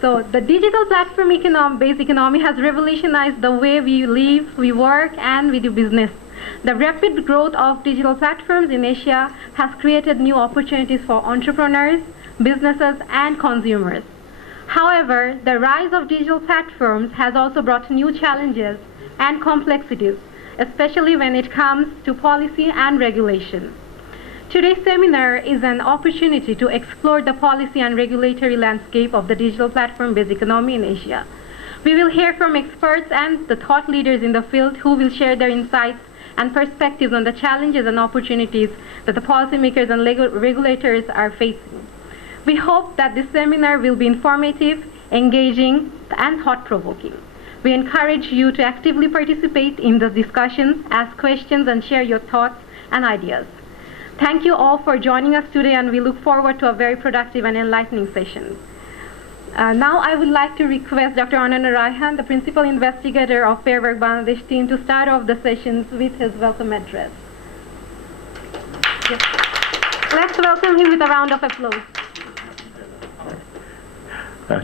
So the digital platform based economy has revolutionized the way we live, we work, and we do business. The rapid growth of digital platforms in Asia has created new opportunities for entrepreneurs, businesses, and consumers. However, the rise of digital platforms has also brought new challenges and complexities, especially when it comes to policy and regulation. Today's seminar is an opportunity to explore the policy and regulatory landscape of the digital platform-based economy in Asia. We will hear from experts and the thought leaders in the field who will share their insights and perspectives on the challenges and opportunities that the policymakers and regulators are facing. We hope that this seminar will be informative, engaging, and thought-provoking. We encourage you to actively participate in the discussions, ask questions, and share your thoughts and ideas. Thank you all for joining us today, and we look forward to a very productive and enlightening session. Now I would like to request Dr. Anand Raihan, the Principal Investigator of Fairwork Bangladesh team, to start off the sessions with his welcome address. Yes. Let's welcome him with a round of applause.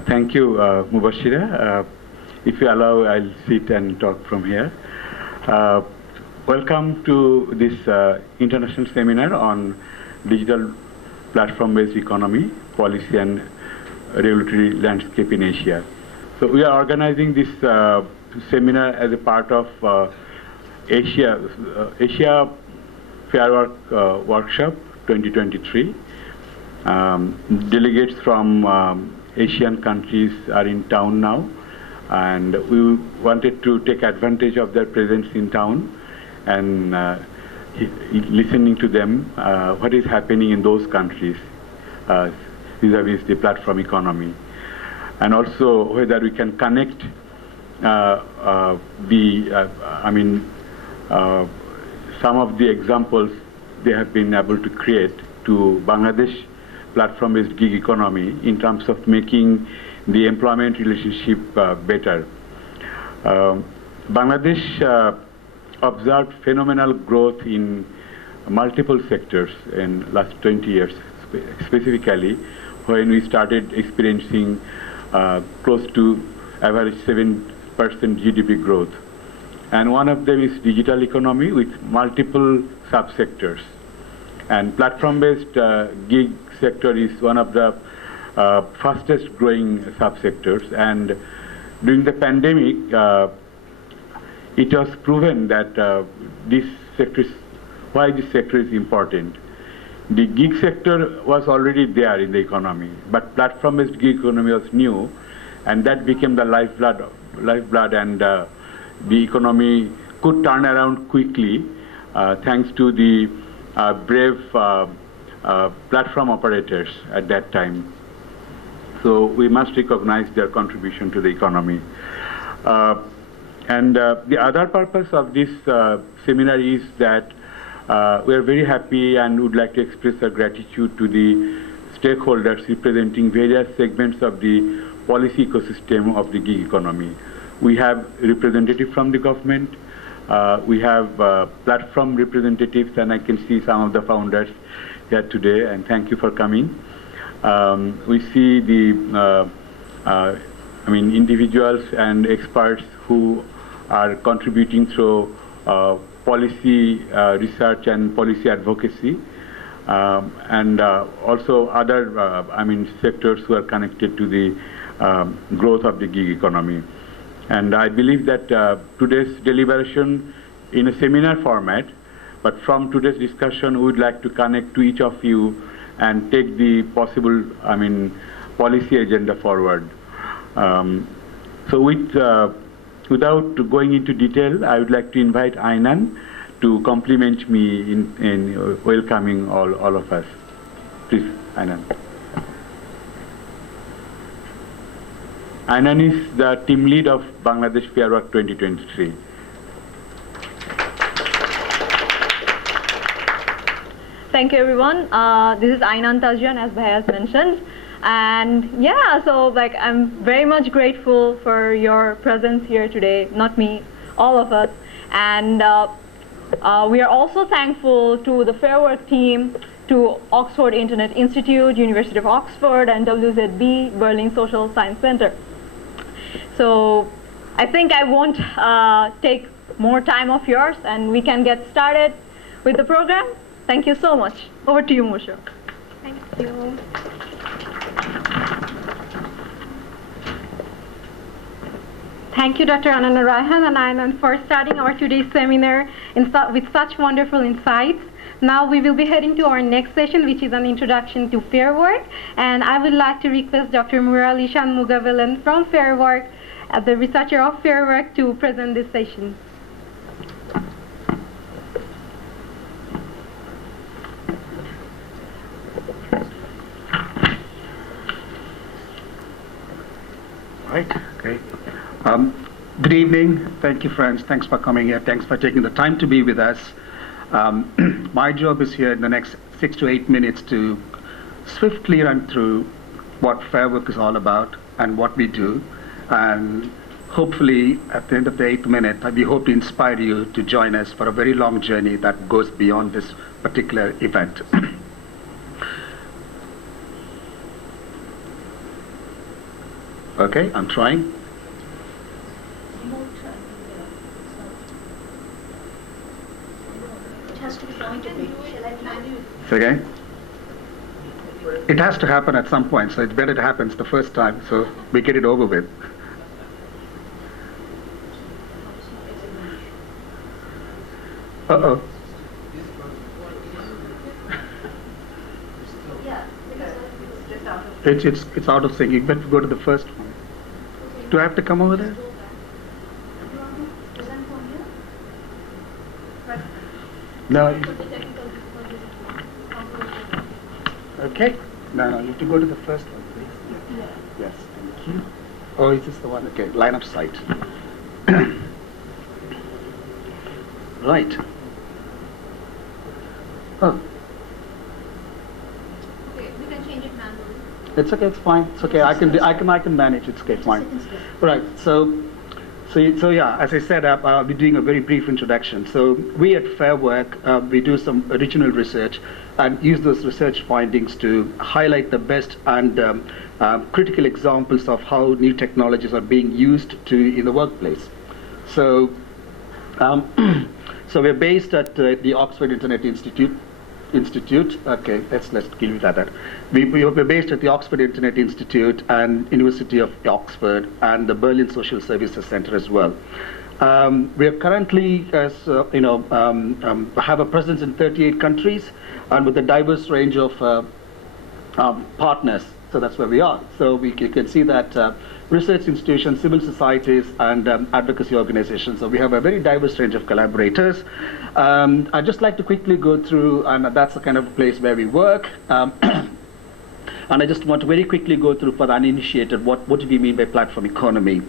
Thank you, Mubashira. If you allow, I'll sit and talk from here. Welcome to this international seminar on digital platform-based economy, policy and regulatory landscape in Asia. So we are organizing this seminar as a part of Asia Fairwork Workshop 2023. Delegates from Asian countries are in town now, and we wanted to take advantage of their presence in town and listening to them what is happening in those countries vis-a-vis the platform economy, and also whether we can connect some of the examples they have been able to create to Bangladesh platform-based gig economy in terms of making the employment relationship better. Bangladesh observed phenomenal growth in multiple sectors in last 20 years, specifically when we started experiencing close to average 7% GDP growth. And one of them is digital economy with multiple subsectors. And platform-based gig sector is one of the fastest growing subsectors. And during the pandemic, it was proven that why this sector is important. The gig sector was already there in the economy, but platform-based gig economy was new, and that became the lifeblood, and the economy could turn around quickly thanks to the brave platform operators at that time. So we must recognize their contribution to the economy. And the other purpose of this seminar is that we are very happy and would like to express our gratitude to the stakeholders representing various segments of the policy ecosystem of the gig economy. We have representatives from the government, we have platform representatives, and I can see some of the founders here today, and thank you for coming. We see the individuals and experts who are contributing through policy research and policy advocacy, and also other sectors who are connected to the growth of the gig economy. And I believe that today's deliberation in a seminar format, but from today's discussion we would like to connect to each of you and take the possible policy agenda forward. So without going into detail, I would like to invite Aynan to compliment me in welcoming all of us. Please, Aynan. Aynan is the team lead of Bangladesh Fairwork 2023. Thank you, everyone. This is Aynan Tajjan, as Bhai has mentioned. And yeah, so I'm very much grateful for your presence here today, not me, all of us. And we are also thankful to the Fairwork team to Oxford Internet Institute, University of Oxford, and WZB, Berlin Social Science Center. So I think I won't take more time of yours, and we can get started with the program. Thank you so much. Over to you, Musho. Thank you. Thank you, Dr. Anana Raihan and Anand, for starting our today's seminar with such wonderful insights. Now we will be heading to our next session, which is an introduction to Fairwork. And I would like to request Dr. Murali Shanmugavelan from Fairwork, the researcher of Fairwork, to present this session. Right, great. Good evening. Thank you, friends. Thanks for coming here. Thanks for taking the time to be with us. My job is here in the next 6 to 8 minutes to swiftly run through what Fairwork is all about and what we do. And hopefully, at the end of the 8th minute, we hope to inspire you to join us for a very long journey that goes beyond this particular event. Okay, I'm trying. It has to be pointed. Shall I plan you? Okay. It has to happen at some point, so it's better it happens the first time, so we get it over with. Uh-oh. Yeah, It's out of sync. You better go to the first one. Do I have to come over there? present from here. No. Okay. No, you have to go to the first one, please. Yeah. Yes, thank you. Oh, is this the one? Okay, line of sight. Right. Oh, Okay, we can change it manually. it's okay. It's fine. It's okay. I can manage. It's okay. Fine. Right. So yeah, as I said, I'll be doing a very brief introduction. So we at Fairwork, we do some original research and use those research findings to highlight the best and critical examples of how new technologies are being used in the workplace. So, so we're based at the Oxford Internet Institute. Okay, let's give you that. We're based at the Oxford Internet Institute and University of Oxford and the Berlin Social Services Center as well. We are currently, as have a presence in 38 countries and with a diverse range of partners. So that's where we are. So you can see that research institutions, civil societies, and advocacy organizations. So we have a very diverse range of collaborators. I'd just like to quickly go through, and that's the kind of place where we work. And I just want to very quickly go through for the uninitiated, what do we mean by platform economy?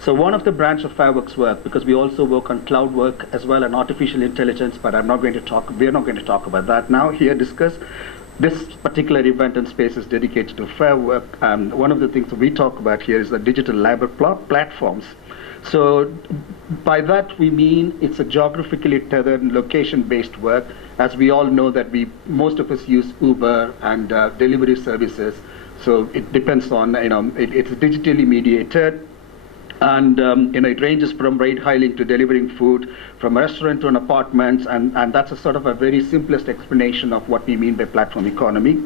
So one of the branch of Fairwork's work, because we also work on cloud work as well and artificial intelligence, but we're not going to talk about that now here, discuss. This particular event and space is dedicated to Fairwork. One of the things that we talk about here is the digital labor platforms. So by that we mean it's a geographically tethered and location-based work. As we all know that most of us use Uber and delivery services. So it depends on, it's digitally mediated. And it ranges from ride-hailing to delivering food, from a restaurant to an apartment, and that's a sort of a very simplest explanation of what we mean by platform economy.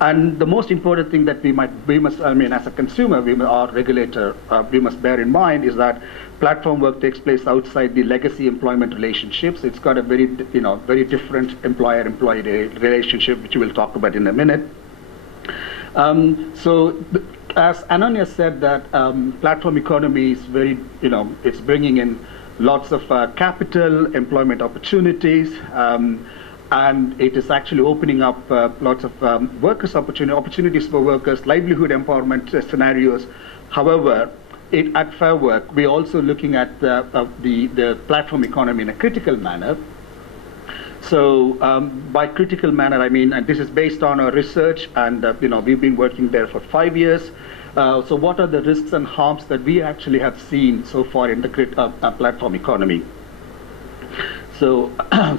And the most important thing that we must, as a consumer, or regulator, we must bear in mind is that platform work takes place outside the legacy employment relationships. It's got a very, very different employer-employee relationship, which we'll talk about in a minute. As Ananya said, that platform economy is very, it's bringing in lots of capital, employment opportunities, and it is actually opening up lots of workers' opportunities for workers, livelihood empowerment scenarios. However, at Fairwork, we're also looking at the platform economy in a critical manner. So by critical manner, I mean, and this is based on our research, and we've been working there for 5 years. So what are the risks and harms that we actually have seen so far in the platform economy? So,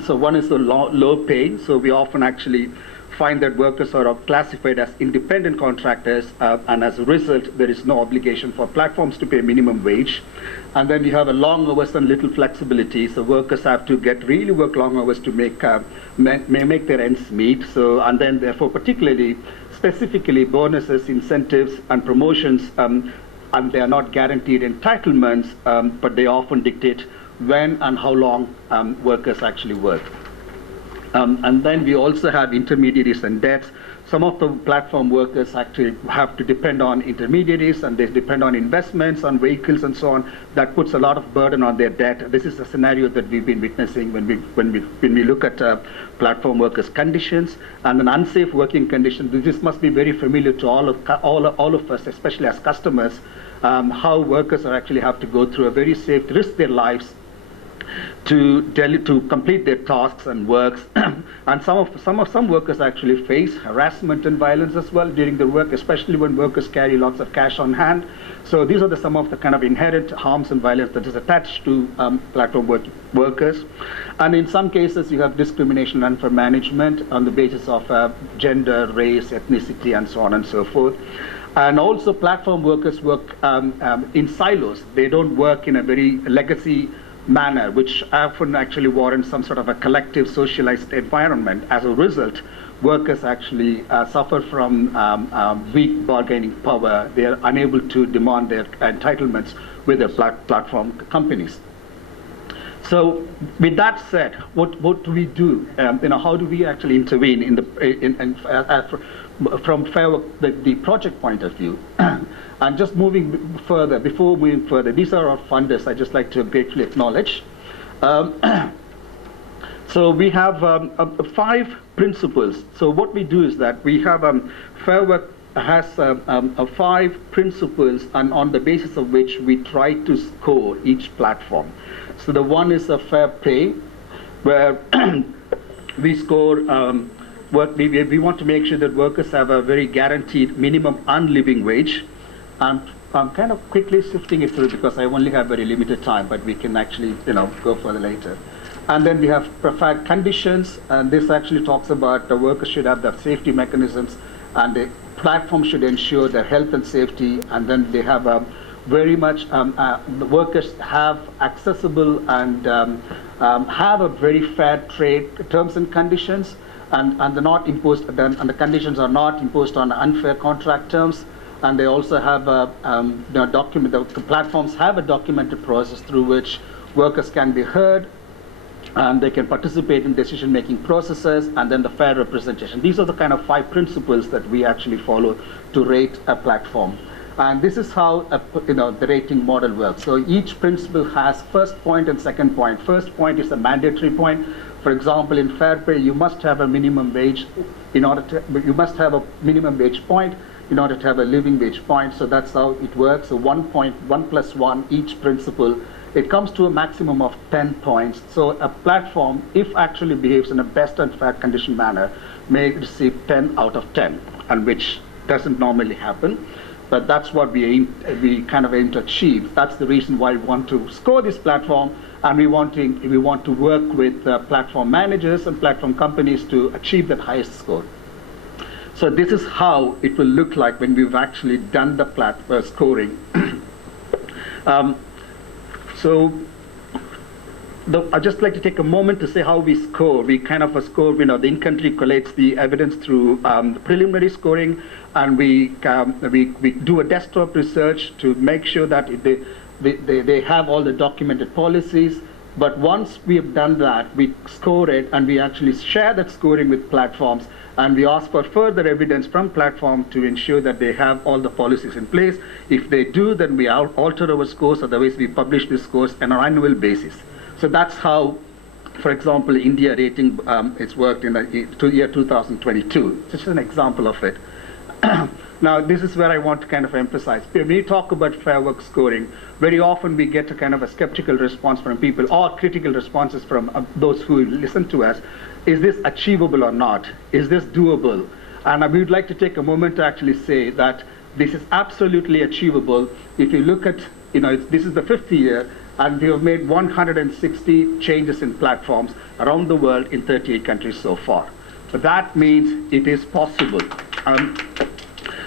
so one is the low pay. So we often actually find that workers are classified as independent contractors, and as a result, there is no obligation for platforms to pay minimum wage. And then you have a long hours and little flexibility, so workers have to really work long hours to make their ends meet. So, and then therefore, specifically bonuses, incentives, and promotions, and they are not guaranteed entitlements, but they often dictate when and how long workers actually work. And then we also have intermediaries and debts. Some of the platform workers actually have to depend on intermediaries, and they depend on investments, on vehicles, and so on. That puts a lot of burden on their debt. This is a scenario that we've been witnessing when we look at platform workers' conditions and an unsafe working condition. This must be very familiar to all of us, especially as customers. How workers actually have to go through a very safe, risk their lives to complete their tasks and works. And some workers actually face harassment and violence as well during the work, especially when workers carry lots of cash on hand. So these are some of the kind of inherent harms and violence that is attached to platform workers. And in some cases, you have discrimination and unfair management on the basis of gender, race, ethnicity, and so on and so forth. And also, platform workers work in silos. They don't work in a very legacy manner, which often actually warrants some sort of a collective socialized environment. As a result, workers actually suffer from weak bargaining power. They are unable to demand their entitlements with their platform companies. So, with that said, what do we do? How do we actually intervene from Fairwork, the project point of view? And just moving further, before moving further, these are our funders. I just like to gratefully acknowledge. So we have 5 principles. So what we do is that we have Fairwork has 5 principles, and on the basis of which we try to score each platform. So the one is a fair pay, where we score. We want to make sure that workers have a very guaranteed minimum and living wage. And I'm kind of quickly sifting it through because I only have very limited time, but we can actually go further later. And then we have preferred conditions, and this actually talks about the workers should have the safety mechanisms, and the platform should ensure their health and safety. And then they have very much the workers have accessible and have a very fair trade terms and conditions, and they're not imposed, and the conditions are not imposed on unfair contract terms. And they also have the platforms have a documented process through which workers can be heard, and they can participate in decision-making processes, and then the fair representation. These are the kind of 5 principles that we actually follow to rate a platform. And this is how the rating model works. So each principle has first point and second point. First point is a mandatory point. For example, in fair pay, you must have a minimum wage you must have a minimum wage point in order to have a living wage point. So that's how it works. So 1 point, 1 plus 1, each principle, it comes to a maximum of 10 points. So a platform, if actually behaves in a best and fair condition manner, may receive 10 out of 10, and which doesn't normally happen. But that's what we kind of aim to achieve. That's the reason why we want to score this platform, and we want to work with platform managers and platform companies to achieve that highest score. So this is how it will look like when we've actually done the scoring. I'd just like to take a moment to say how we score. We kind of score, the in-country collates the evidence through preliminary scoring, and we do a desktop research to make sure that they have all the documented policies. But once we have done that, we score it, and we actually share that scoring with platforms, and we ask for further evidence from platform to ensure that they have all the policies in place. If they do, then we alter our scores, otherwise we publish the scores on an annual basis. So that's how, for example, India rating it's worked in the year 2022. This is an example of it. Now, this is where I want to kind of emphasize. When we talk about Fairwork scoring, very often we get a kind of a skeptical response from people, or critical responses from those who listen to us. Is this achievable or not? Is this doable? And we would like to take a moment to actually say that this is absolutely achievable. If you look at, this is the 5th year, and we have made 160 changes in platforms around the world in 38 countries so far. That means it is possible.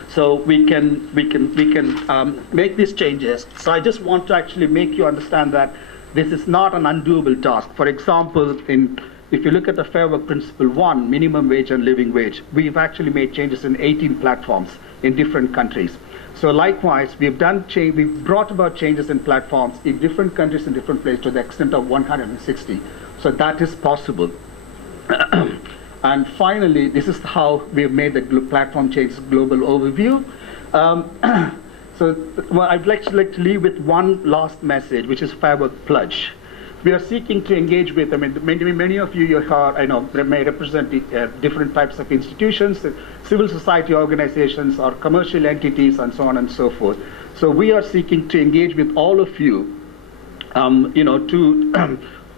So we can make these changes. So I just want to actually make you understand that this is not an undoable task. For example, if you look at the Fairwork Principle 1, minimum wage and living wage, we've actually made changes in 18 platforms in different countries. So likewise, we've brought about changes in platforms in different countries in different places to the extent of 160. So that is possible. And finally, this is how we've made the platform changes global overview. I'd like to leave with one last message, which is Fairwork Pledge. We are seeking to engage with, many of you are, I know, may represent different types of institutions, civil society organizations, or commercial entities, and so on and so forth. So we are seeking to engage with all of you,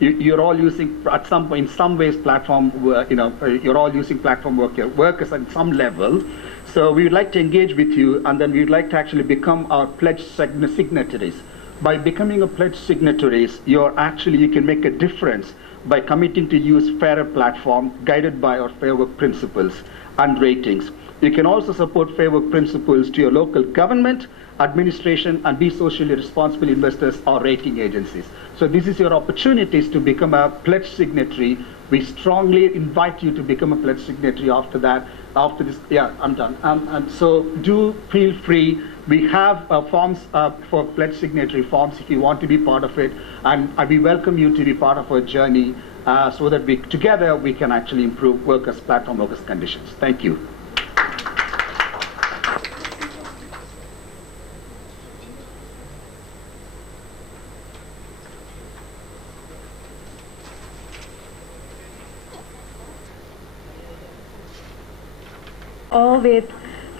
you're all using, in some ways, platform, you're all using platform workers at some level. So we would like to engage with you, and then we would like to actually become our pledge signatories. By becoming a pledge signatories, you can make a difference by committing to use fairer platform guided by our Fairwork principles and ratings. You can also support Fairwork principles to your local government, administration, and be socially responsible investors or rating agencies. So this is your opportunities to become a pledge signatory. We strongly invite you to become a pledge signatory after that. After this, yeah, I'm done. And so do feel free. We have forms for pledge signatory forms if you want to be part of it. And we welcome you to be part of our journey so that together we can actually improve platform workers' conditions. Thank you. All with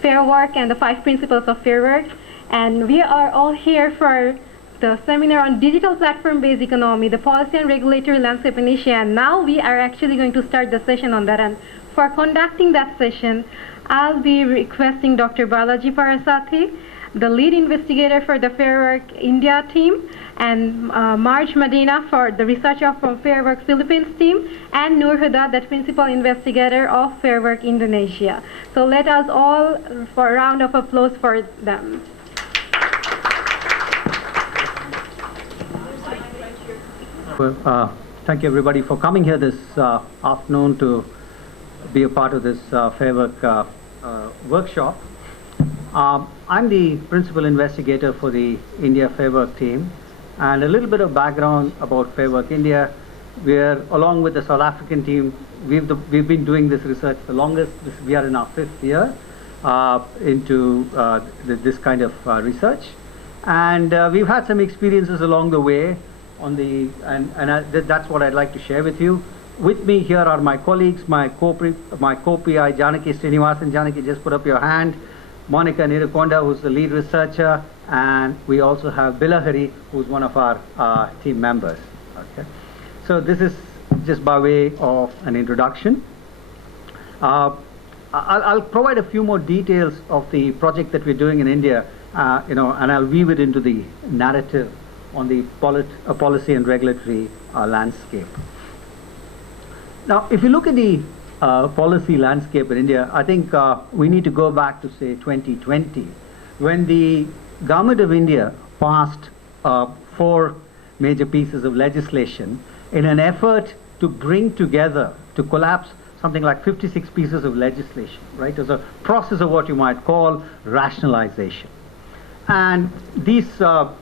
Fairwork and the 5 principles of Fairwork, and we are all here for the seminar on digital platform-based economy, the policy and regulatory landscape in Asia. And now we are actually going to start the session on that. And for conducting that session, I'll be requesting Dr. Balaji Parasathi, the lead investigator for the Fairwork India team, and Marj Medina for the researcher from Fairwork Philippines team, and Nur Huda, the principal investigator of Fairwork Indonesia. So let us all for a round of applause for them. Well, thank you everybody for coming here this afternoon to be a part of this Fairwork workshop. I'm the principal investigator for the India Fairwork team, and a little bit of background about Fairwork India. We're, along with the South African team, we've been doing this research the longest. We are in our 5th year into this kind of research, and we've had some experiences along the way on the, that's what I'd like to share with you. With me here are my colleagues, my co-PI Janaki Srinivasan. Janaki, just put up your hand. Monica Nirukonda, who's the lead researcher, and we also have Bilahari, who's one of our team members. Okay, so this is just by way of an introduction. I'll provide a few more details of the project that we're doing in India, and I'll weave it into the narrative on the policy and regulatory landscape. Now, if you look at the policy landscape in India, I think we need to go back to, say, 2020, when the government of India passed 4 major pieces of legislation in an effort to bring together, to collapse something like 56 pieces of legislation, right? As a process of what you might call rationalization. And these 4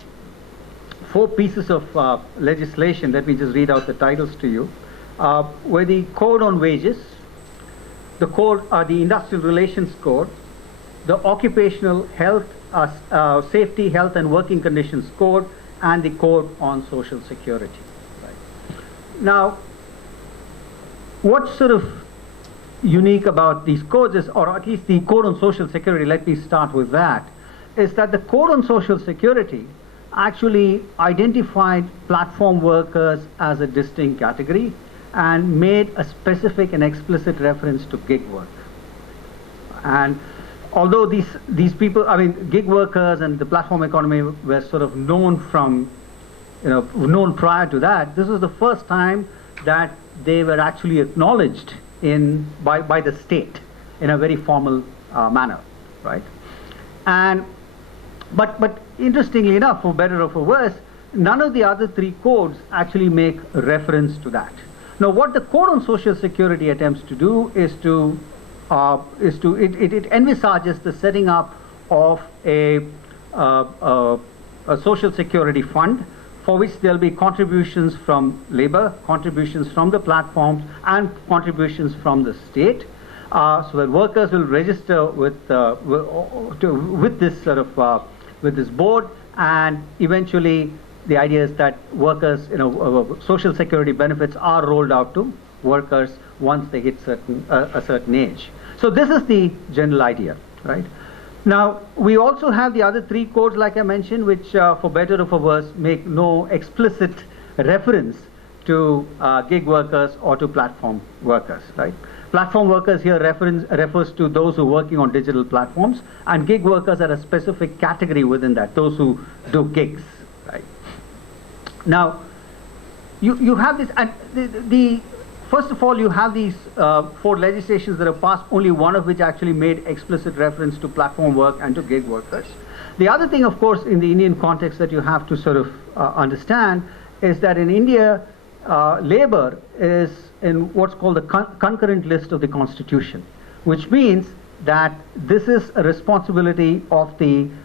pieces of legislation, let me just read out the titles to you, were the Code on Wages, the Industrial Relations Code, the Occupational Health, Safety, Health and Working Conditions Code, and the Code on Social Security. Right. Now, what's sort of unique about these codes is, or at least the Code on Social Security, let me start with that, is that the Code on Social Security actually identified platform workers as a distinct category and made a specific and explicit reference to gig work. And although these people, I mean, gig workers and the platform economy were sort of known from, known prior to that, this was the first time that they were actually acknowledged by the state in a very formal manner, right? And but interestingly enough, for better or for worse, none of the other three codes actually make reference to that. Now, what the Code on Social Security attempts to do is it envisages the setting up of a social security fund for which there will be contributions from labor, contributions from the platforms, and contributions from the state, so that workers will register with this sort of with this board, and eventually the idea is that workers, social security benefits are rolled out to workers once they hit a certain age. So this is the general idea, right? Now, we also have the other three codes, like I mentioned, which, for better or for worse, make no explicit reference to gig workers or to platform workers, right? Platform workers here refers to those who are working on digital platforms, and gig workers are a specific category within that, those who do gigs, right? Now, you have this, and first of all, you have these four legislations that are passed, only one of which actually made explicit reference to platform work and to gig workers. The other thing, of course, in the Indian context that you have to sort of understand is that in India, labor is in what's called the concurrent list of the Constitution, which means that this is a responsibility of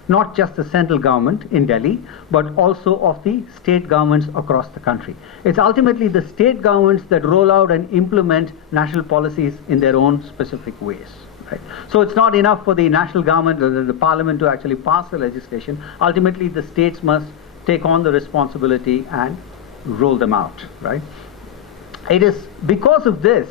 not just the central government in Delhi, but also of the state governments across the country. It's ultimately the state governments that roll out and implement national policies in their own specific ways. Right? So it's not enough for the national government or the parliament to actually pass the legislation. Ultimately, the states must take on the responsibility and roll them out. Right? It is because of this,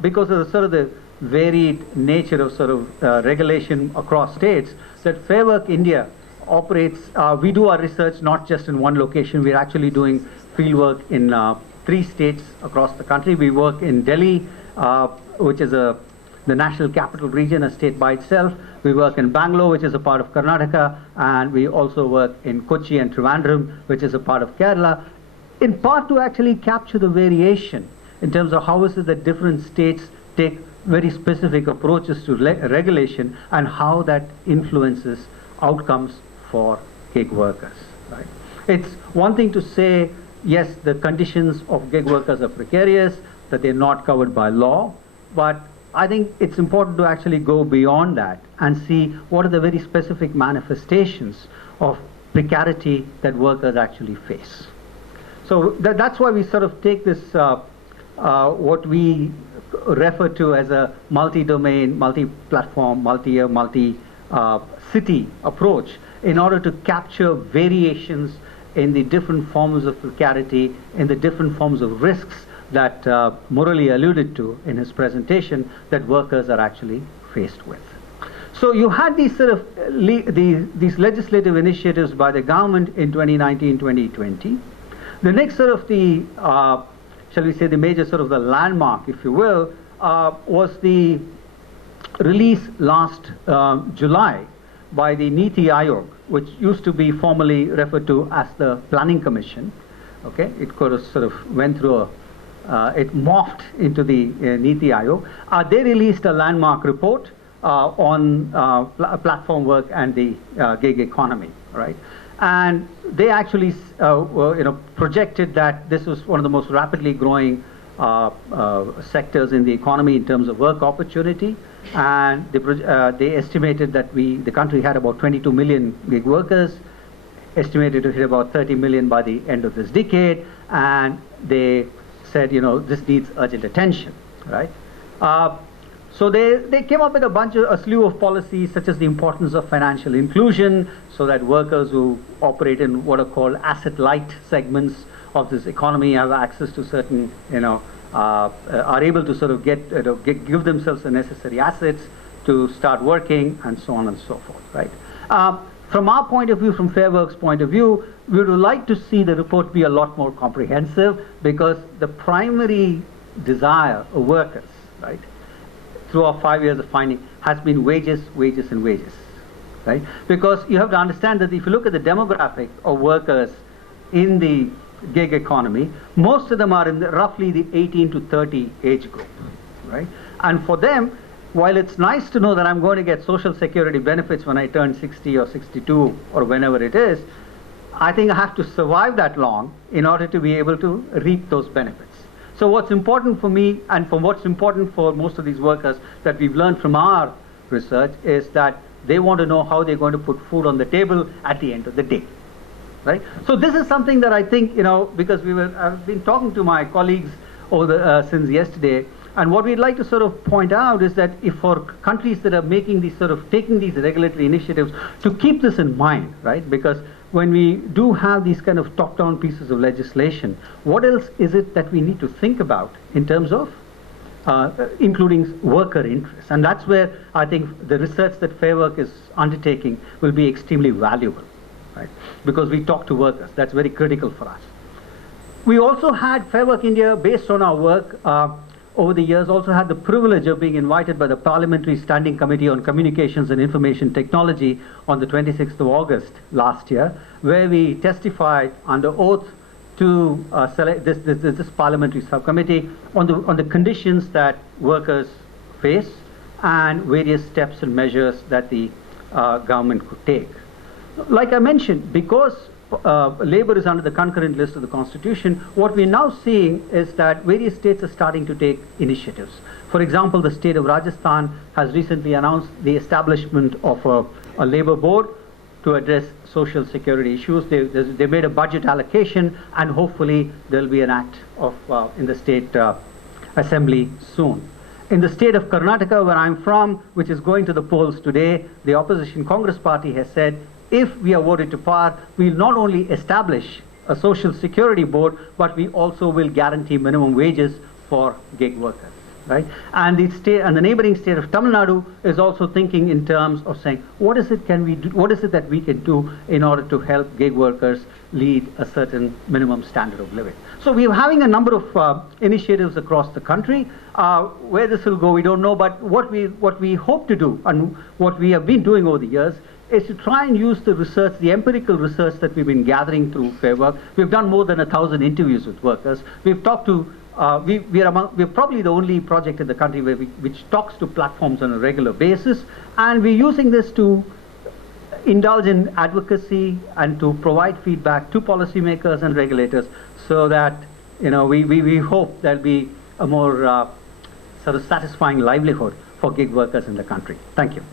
because of the sort of the varied nature of sort of regulation across states, that Fairwork India operates. We do our research not just in one location. We're actually doing fieldwork in 3 states across the country. We work in Delhi, which is the national capital region, a state by itself. We work in Bangalore, which is a part of Karnataka, and we also work in Kochi and Trivandrum, which is a part of Kerala, in part to actually capture the variation in terms of how is it that different states take very specific approaches to regulation and how that influences outcomes for gig workers. Right? It's one thing to say, yes, the conditions of gig workers are precarious, that they're not covered by law, but I think it's important to actually go beyond that and see what are the very specific manifestations of precarity that workers actually face. So that's why we sort of take this, what we refer to as a multi-domain, multi-platform, multi-year, multi-city approach in order to capture variations in the different forms of precarity, in the different forms of risks that Murali alluded to in his presentation that workers are actually faced with. So you had these sort of these legislative initiatives by the government in 2019, 2020. The next sort of the shall we say the major sort of the landmark, if you will, was the release last July by the Niti Aayog, which used to be formally referred to as the Planning Commission. Okay, it could have sort of went through it morphed into the Niti Aayog. They released a landmark report on platform work and the gig economy, right? And they actually projected that this was one of the most rapidly growing sectors in the economy in terms of work opportunity, and they estimated that the country had about 22 million gig workers, estimated to hit about 30 million by the end of this decade, and they said, this needs urgent attention, right? So they came up with a slew of policies, such as the importance of financial inclusion, so that workers who operate in what are called asset-light segments of this economy have access to certain, are able to sort of give themselves the necessary assets to start working, and so on and so forth, right? From our point of view, from Fairwork's point of view, we would like to see the report be a lot more comprehensive, because the primary desire of workers, right, through our 5 years of finding, has been wages, wages, and wages, right? Because you have to understand that if you look at the demographic of workers in the gig economy, most of them are in roughly the 18 to 30 age group, right? And for them, while it's nice to know that I'm going to get social security benefits when I turn 60 or 62 or whenever it is, I think I have to survive that long in order to be able to reap those benefits. So what's important for me, and for what's important for most of these workers that we've learned from our research, is that they want to know how they're going to put food on the table at the end of the day, right? So this is something that I think, because I've been talking to my colleagues since yesterday, and what we'd like to sort of point out is that if for countries that are making these taking these regulatory initiatives, to keep this in mind, right? Because when we do have these kind of top-down pieces of legislation, what else is it that we need to think about in terms of including worker interests? And that's where I think the research that Fairwork is undertaking will be extremely valuable, right? Because we talk to workers. That's very critical for us. We also had Fairwork India, based on our work over the years, also had the privilege of being invited by the Parliamentary Standing Committee on Communications and Information Technology on the 26th of August last year, where we testified under oath to select this parliamentary subcommittee on the conditions that workers face and various steps and measures that the government could take. Like I mentioned, because labor is under the concurrent list of the Constitution, what we're now seeing is that various states are starting to take initiatives. For example, the state of Rajasthan has recently announced the establishment of a labor board to address social security issues. They made a budget allocation, and hopefully there'll be an act in the state assembly soon. In the state of Karnataka, where I'm from, which is going to the polls today, the opposition Congress party has said, if we are voted to power, we'll not only establish a social security board, but we also will guarantee minimum wages for gig workers, right? And the neighboring state of Tamil Nadu is also thinking in terms of saying, what is it that we can do in order to help gig workers lead a certain minimum standard of living? So we're having a number of initiatives across the country. Where this will go, we don't know, but what we hope to do, and what we have been doing over the years, is to try and use the research, the empirical research that we've been gathering through Fairwork. We've done more than 1,000 interviews with workers. We've talked to, we're probably the only project in the country which talks to platforms on a regular basis, and we're using this to indulge in advocacy and to provide feedback to policymakers and regulators, so that we hope there'll be a more sort of satisfying livelihood for gig workers in the country. Thank you.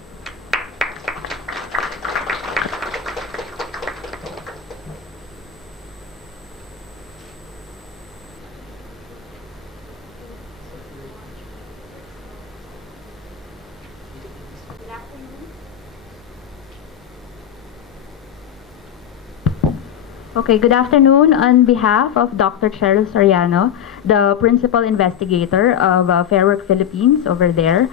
Okay, good afternoon. On behalf of Dr. Cheryl Soriano, the Principal Investigator of Fairwork Philippines over there,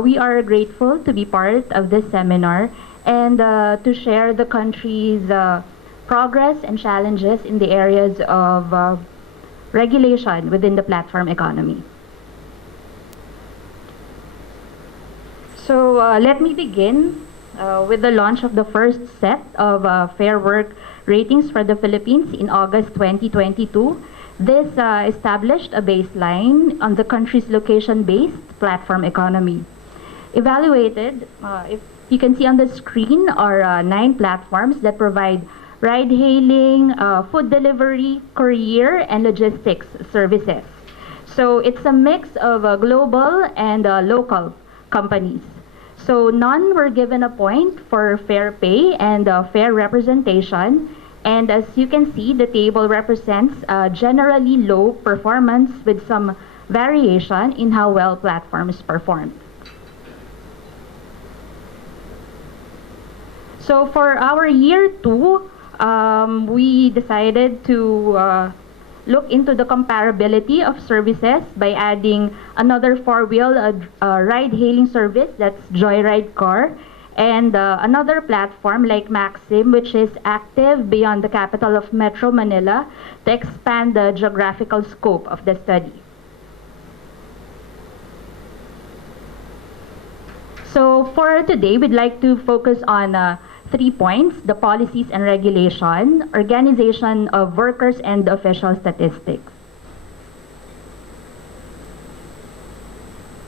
we are grateful to be part of this seminar and to share the country's progress and challenges in the areas of regulation within the platform economy. So let me begin with the launch of the first set of Fairwork ratings for the Philippines in August 2022. This established a baseline on the country's location-based platform economy. Evaluated, if you can see on the screen, are 9 platforms that provide ride-hailing, food delivery, courier, and logistics services. So it's a mix of global and local companies. So none were given a point for fair pay and fair representation. And as you can see, the table represents generally low performance with some variation in how well platforms performed. So for our year 2, we decided to look into the comparability of services by adding another 4-wheel ride-hailing service, that's Joyride Car, and another platform like Maxim, which is active beyond the capital of Metro Manila to expand the geographical scope of the study. So for today, we'd like to focus on 3 points: the policies and regulation, organization of workers, and official statistics.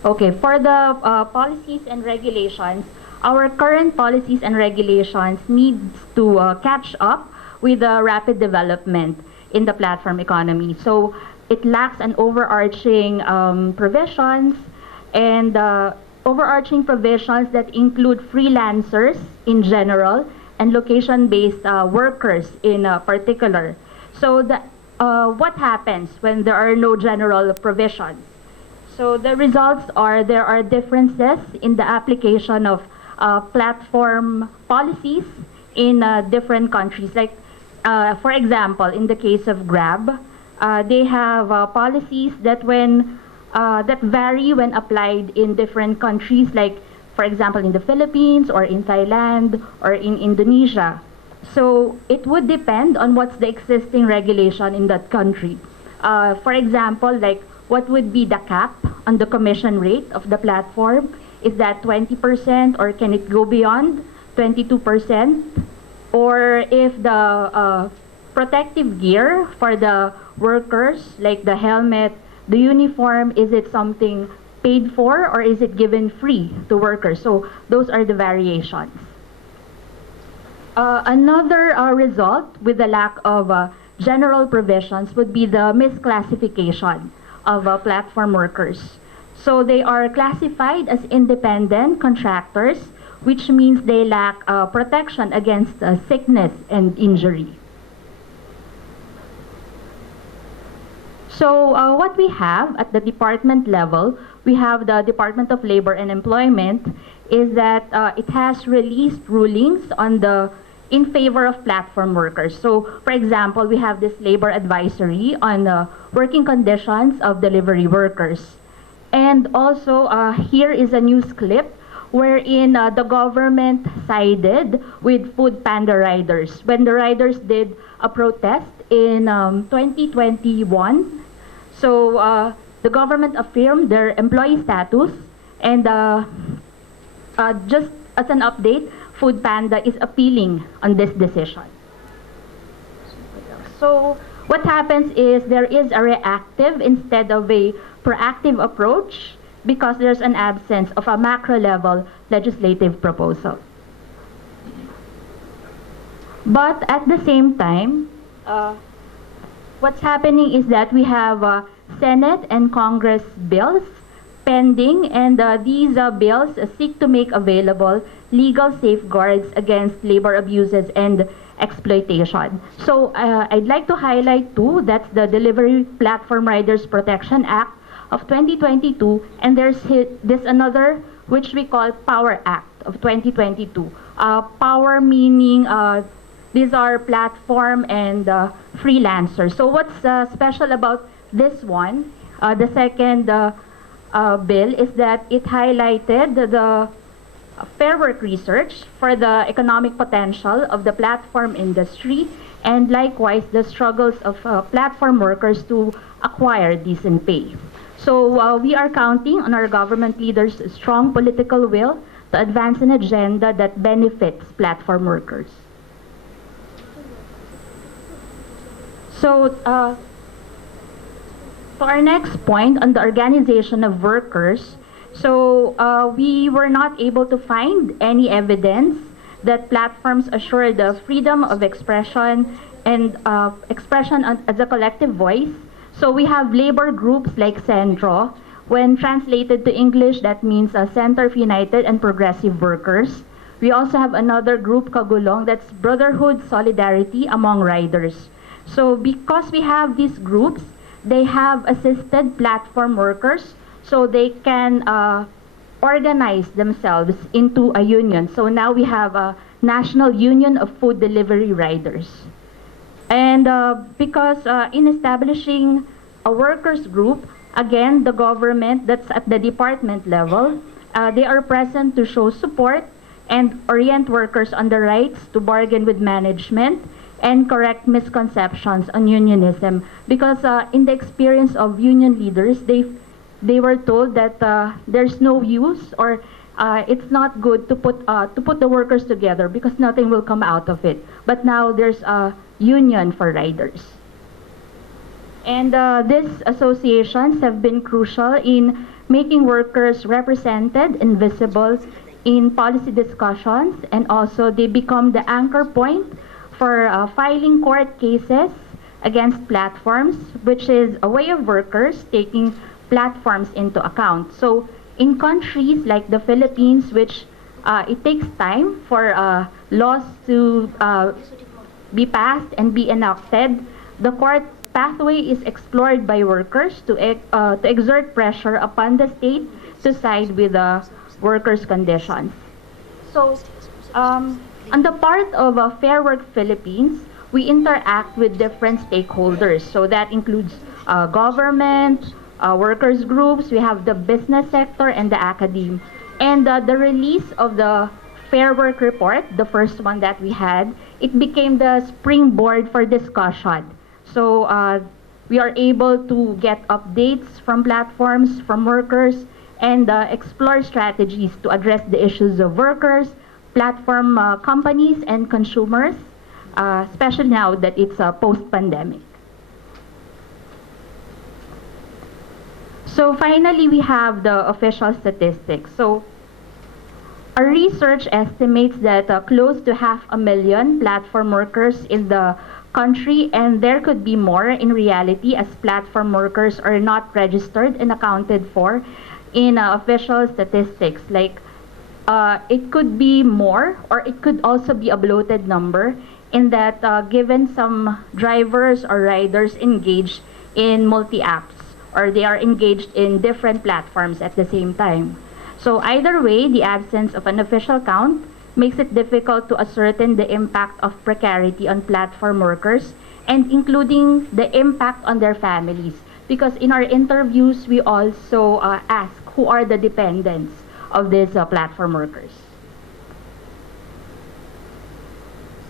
Okay, for the policies and regulations, our current policies and regulations needs to catch up with the rapid development in the platform economy. So it lacks an overarching provisions and overarching provisions that include freelancers in general and location-based workers in particular. So what happens when there are no general provisions? So the results are there are differences in the application of platform policies in different countries. Like, for example, in the case of Grab, they have policies that that vary when applied in different countries. Like, for example, in the Philippines or in Thailand or in Indonesia. So it would depend on what's the existing regulation in that country. For example, like, what would be the cap on the commission rate of the platform? Is that 20% or can it go beyond 22%? Or if the protective gear for the workers, like the helmet, the uniform, is it something paid for or is it given free to workers? So those are the variations. Another result with the lack of general provisions would be the misclassification of platform workers. So they are classified as independent contractors, which means they lack protection against sickness and injury. So what we have at the department level, we have the Department of Labor and Employment, is that it has released rulings in favor of platform workers. So, for example, we have this labor advisory on the working conditions of delivery workers. And also, here is a news clip wherein the government sided with Food Panda riders. When the riders did a protest in 2021, so the government affirmed their employee status, and just as an update, Food Panda is appealing on this decision. So what happens is there is a reactive instead of a proactive approach because there's an absence of a macro level legislative proposal. But at the same time, what's happening is that we have Senate and Congress bills pending, and these bills seek to make available legal safeguards against labor abuses and exploitation. So I'd like to highlight two. That's the Delivery Platform Riders Protection Act of 2022, and there's this another which we call Power Act of 2022. Power meaning these are platform and freelancers. So what's special about this one, the second bill, is that it highlighted the Fairwork research for the economic potential of the platform industry, and likewise the struggles of platform workers to acquire decent pay. So we are counting on our government leaders' strong political will to advance an agenda that benefits platform workers. So to our next point on the organization of workers, so we were not able to find any evidence that platforms assure the freedom of expression and expression as a collective voice. So we have labor groups like Centro. When translated to English, that means Center of United and Progressive Workers. We also have another group, Kagulong, that's Brotherhood Solidarity Among Riders. So because we have these groups, they have assisted platform workers so they can organize themselves into a union. So now we have a National Union of Food Delivery Riders. And because in establishing a workers group, again, the government, that's at the department level, they are present to show support and orient workers on the rights to bargain with management and correct misconceptions on unionism. Because in the experience of union leaders, they were told that there's no use, or it's not good to put the workers together because nothing will come out of it. But now there's a union for riders. And these associations have been crucial in making workers represented and visible in policy discussions, and also they become the anchor point for filing court cases against platforms, which is a way of workers taking platforms into account. So in countries like the Philippines, which it takes time for laws to be passed and be enacted, the court pathway is explored by workers to exert pressure upon the state to side with the workers' conditions. So, on the part of Fairwork Philippines, we interact with different stakeholders. So that includes government, workers' groups, we have the business sector, and the academe. And the release of the Fairwork report, the first one that we had, it became the springboard for discussion. So we are able to get updates from platforms, from workers, and explore strategies to address the issues of workers, platform companies, and consumers, especially now that it's post-pandemic. So finally, we have the official statistics. So our research estimates that close to 500,000 platform workers in the country, and there could be more in reality as platform workers are not registered and accounted for in official statistics. Like it could be more, or it could also be a bloated number, in that given some drivers or riders engage in multi-apps, or they are engaged in different platforms at the same time. So either way, the absence of an official count makes it difficult to ascertain the impact of precarity on platform workers, and including the impact on their families. Because in our interviews, we also ask who are the dependents of these platform workers.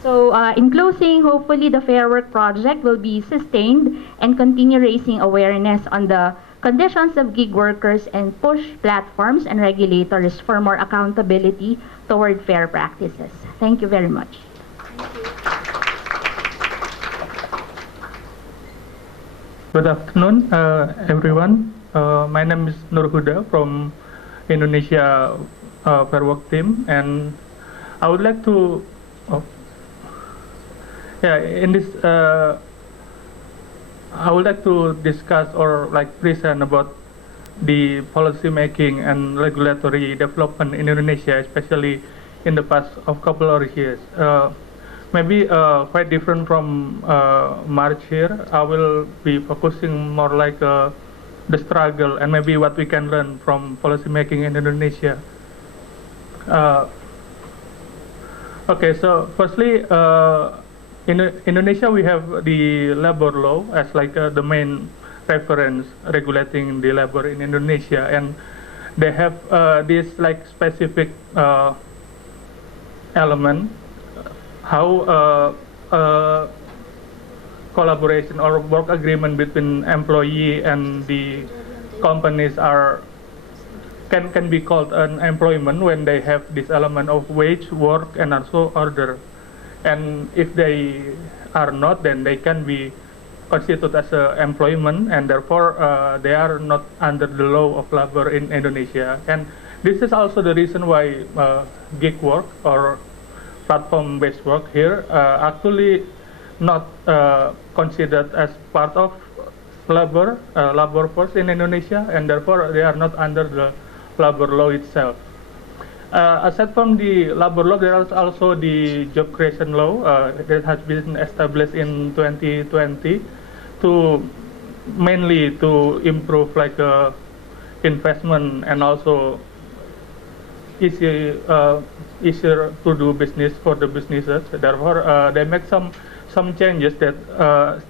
So in closing, hopefully the Fairwork project will be sustained and continue raising awareness on the conditions of gig workers and push platforms and regulators for more accountability toward fair practices. Thank you very much. Good afternoon, everyone. My name is Nur Huda from Indonesia Fairwork team, and I would like to in this I would like to discuss or present about the policy making and regulatory development in Indonesia, especially in the past of couple of years. Maybe quite different from March here. I will be focusing more like the struggle and maybe what we can learn from policy making in Indonesia. Okay, so firstly, in Indonesia, we have the labor law as the main reference regulating the labor in Indonesia, and they have this specific element how collaboration or work agreement between employee and the companies can be called an employment when they have this element of wage, work, and also order. And if they are not, then they can be constituted as employment, and therefore they are not under the law of labor in Indonesia. And this is also the reason why gig work or platform-based work here actually not considered as part of labor force in Indonesia, and therefore they are not under the labor law itself. Aside from the labor law, there is also the job creation law that has been established in 2020 to mainly to improve investment and also easier to do business for the businesses. Therefore, they make some changes that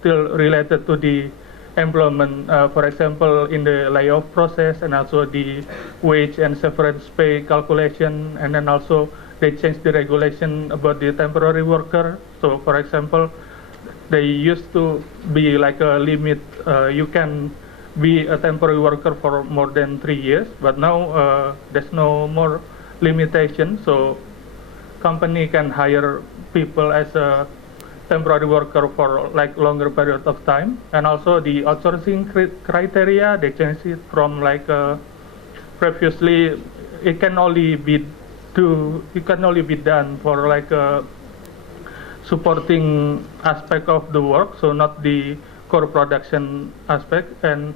still related to the employment, for example, in the layoff process, and also the wage and severance pay calculation, and then also they changed the regulation about the temporary worker. So, for example, they used to be a limit, you can be a temporary worker for more than 3 years, but now there's no more limitation, so company can hire people as a temporary worker for longer period of time. And also the outsourcing criteria, they changed it from previously it can only be done for like a supporting aspect of the work, so not the core production aspect, and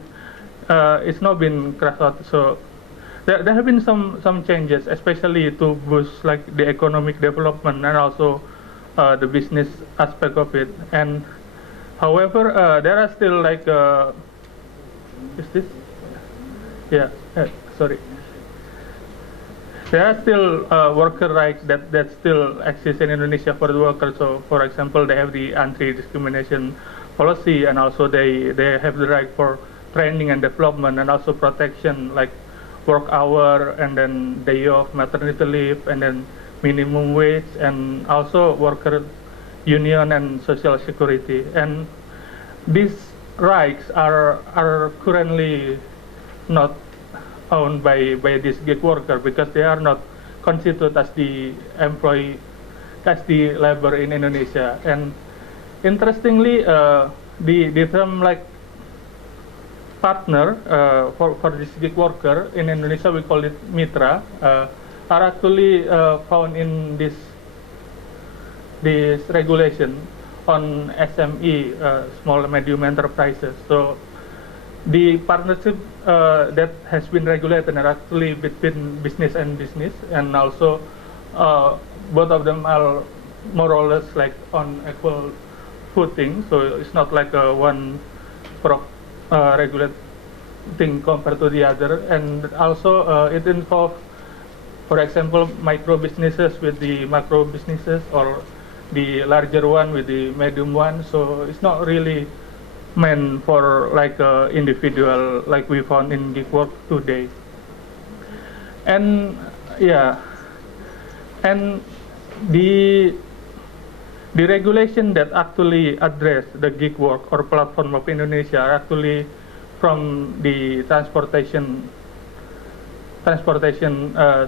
it's not been crashed out. So there have been some changes, especially to boost like the economic development and also the business aspect of it. And however, there are still like is this? Yeah, sorry. There are still worker rights that still exist in Indonesia for the workers. So, for example, they have the anti-discrimination policy, and also they have the right for training and development, and also protection like work hour, and then day off, maternity leave, and then minimum wage, and also worker union and social security. And these rights are currently not owned by this gig worker, because they are not constituted as the employee, as the labor in Indonesia. And interestingly, the term like partner for this gig worker in Indonesia, we call it mitra, are actually found in this regulation on SME, small and medium enterprises. So the partnership that has been regulated are actually between business and business, and also both of them are more or less like on equal footing. So it's not like a one regulate thing compared to the other. And also it involves, for example, micro businesses with the macro businesses, or the larger one with the medium one. So it's not really meant for like individual like we found in gig work today. And yeah, and the regulation that actually address the gig work or platform of Indonesia are actually from the transportation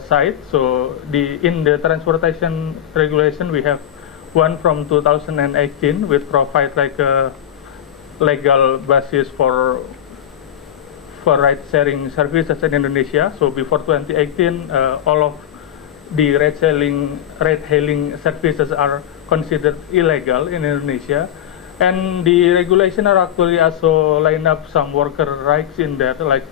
side. So in the transportation regulation, we have one from 2018, which provide like a legal basis for ride-sharing services in Indonesia. So before 2018, all of the ride-hailing services are considered illegal in Indonesia, and the regulation are actually also line up some worker rights in there, like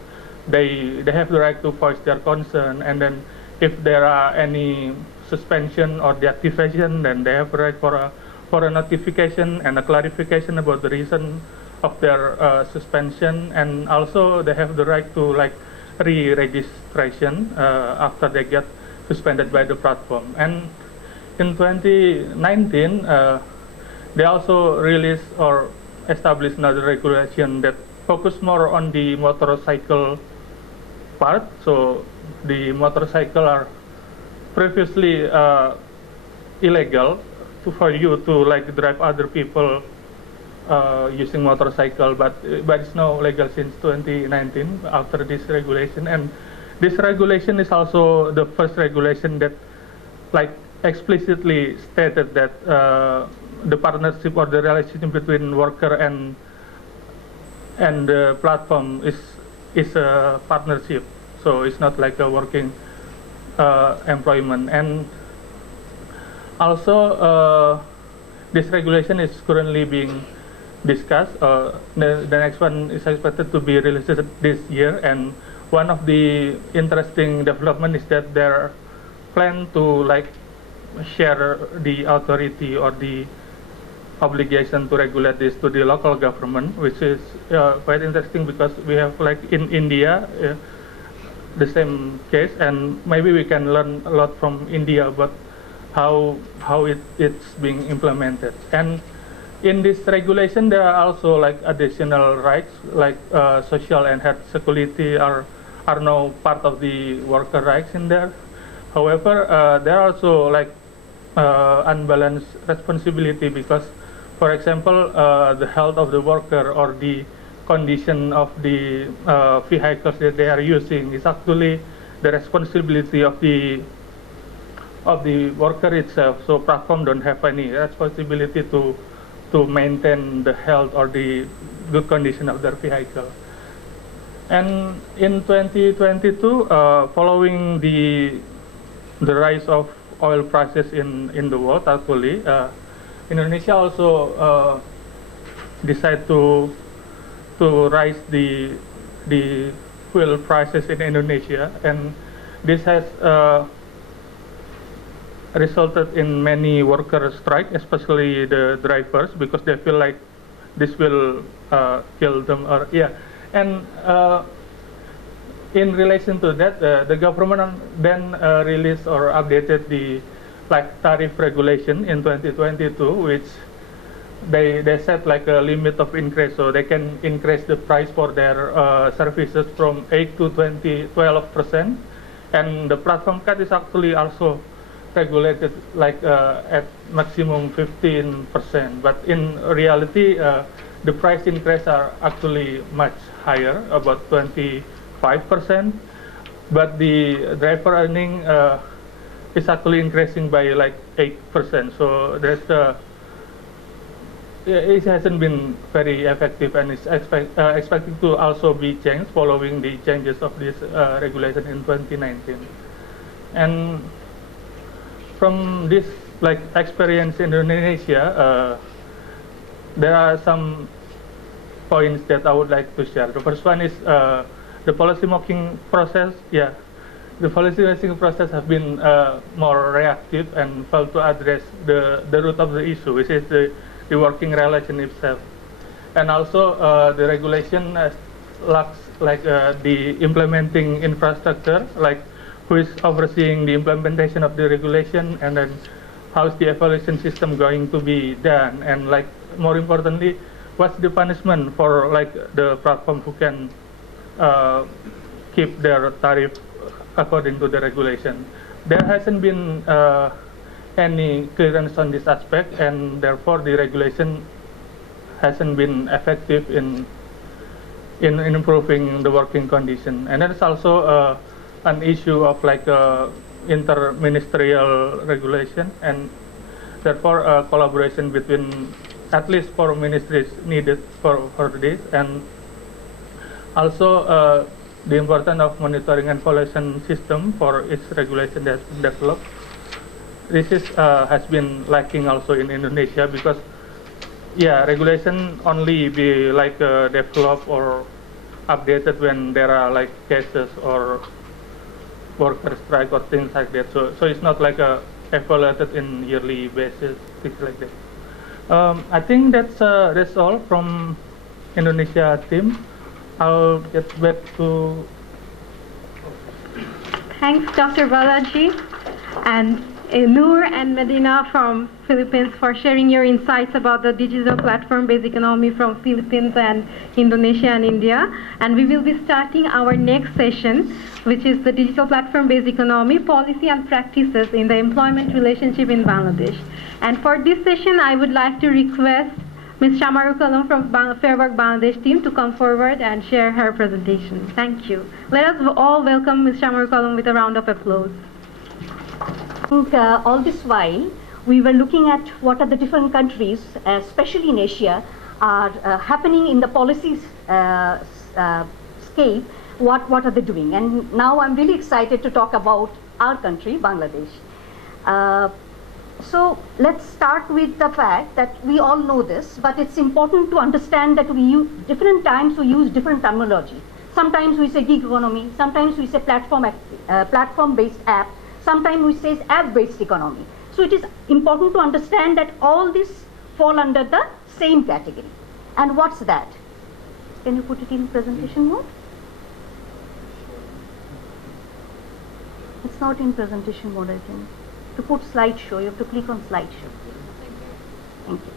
they have the right to voice their concern, and then if there are any suspension or deactivation, then they have the right for a notification and a clarification about the reason of their suspension, and also they have the right to like re-registration after they get suspended by the platform. And in 2019, they also released or established another regulation that focus more on the motorcycle part. So the motorcycle are previously illegal for you to like drive other people using motorcycle, but it's now legal since 2019 after this regulation. And this regulation is also the first regulation that like explicitly stated that the partnership or the relationship between worker and the platform is a partnership. So it's not like a working employment. And also this regulation is currently being discussed. The next one is expected to be released this year, and one of the interesting development is that they're plan to like share the authority or the obligation to regulate this to the local government, which is quite interesting, because we have like in India the same case, and maybe we can learn a lot from India about how it's being implemented. And in this regulation, there are also like additional rights, like social and health security are now part of the worker rights in there. However, there are also like unbalanced responsibility, because, for example, the health of the worker or the condition of the vehicles that they are using is actually the responsibility of the worker itself. So platform don't have any responsibility to maintain the health or the good condition of their vehicle. And in 2022, following the rise of oil prices in the world, actually, Indonesia also decided to rise the fuel prices in Indonesia, and this has resulted in many worker strike, especially the drivers, because they feel like this will kill them. And in relation to that, the government then released or updated the tariff regulation in 2022, which they set like a limit of increase, so they can increase the price for their services from 8 to 12%, and the platform cut is actually also regulated like at maximum 15%, but in reality the price increase are actually much higher, about 25%, but the driver earning is actually increasing by like 8%, so there's it hasn't been very effective, and it's expected to also be changed following the changes of this regulation in 2019. And from this like experience in Indonesia, there are some points that I would like to share. The first one is the policy making process. Yeah, the policy making process has been more reactive and failed to address the root of the issue, which is the working relation itself. And also the regulation lacks like the implementing infrastructure, like who is overseeing the implementation of the regulation, and then how's the evaluation system going to be done, and like more importantly, what's the punishment for like the platform who can keep their tariff according to the regulation. There hasn't been any clearance on this aspect, and therefore the regulation hasn't been effective in improving the working condition. And there's also an issue of like interministerial regulation, and therefore collaboration between at least 4 ministries needed for this, and also the importance of monitoring and evaluation system for its regulation that's been developed. This is has been lacking also in Indonesia, because regulation only be like developed or updated when there are like cases or worker strike or things like that. So it's not like evaluated in yearly basis, things like that. I think that's all from Indonesia team. I'll get back to. Thanks, Dr. Balaji, and Noor and Medina from Philippines for sharing your insights about the digital platform-based economy from Philippines and Indonesia and India. And we will be starting our next session, which is the digital platform-based economy, policy and practices in the employment relationship in Bangladesh. And for this session, I would like to request Ms. Shamaru Kalam from Fairwork Bangladesh team to come forward and share her presentation. Thank you. Let us all welcome Ms. Shamaru Kalam with a round of applause. All this while, we were looking at what are the different countries, especially in Asia, are happening in the policies scape. What are they doing? And now I'm really excited to talk about our country, Bangladesh. So let's start with the fact that we all know this, but it's important to understand that we use different times we use different terminology. Sometimes we say gig economy, sometimes we say platform-based app, sometimes we say app-based economy. So it is important to understand that all these fall under the same category. And what's that? Can you put it in presentation mode? It's not in presentation mode, I think. To put slideshow, you have to click on slideshow. Thank you.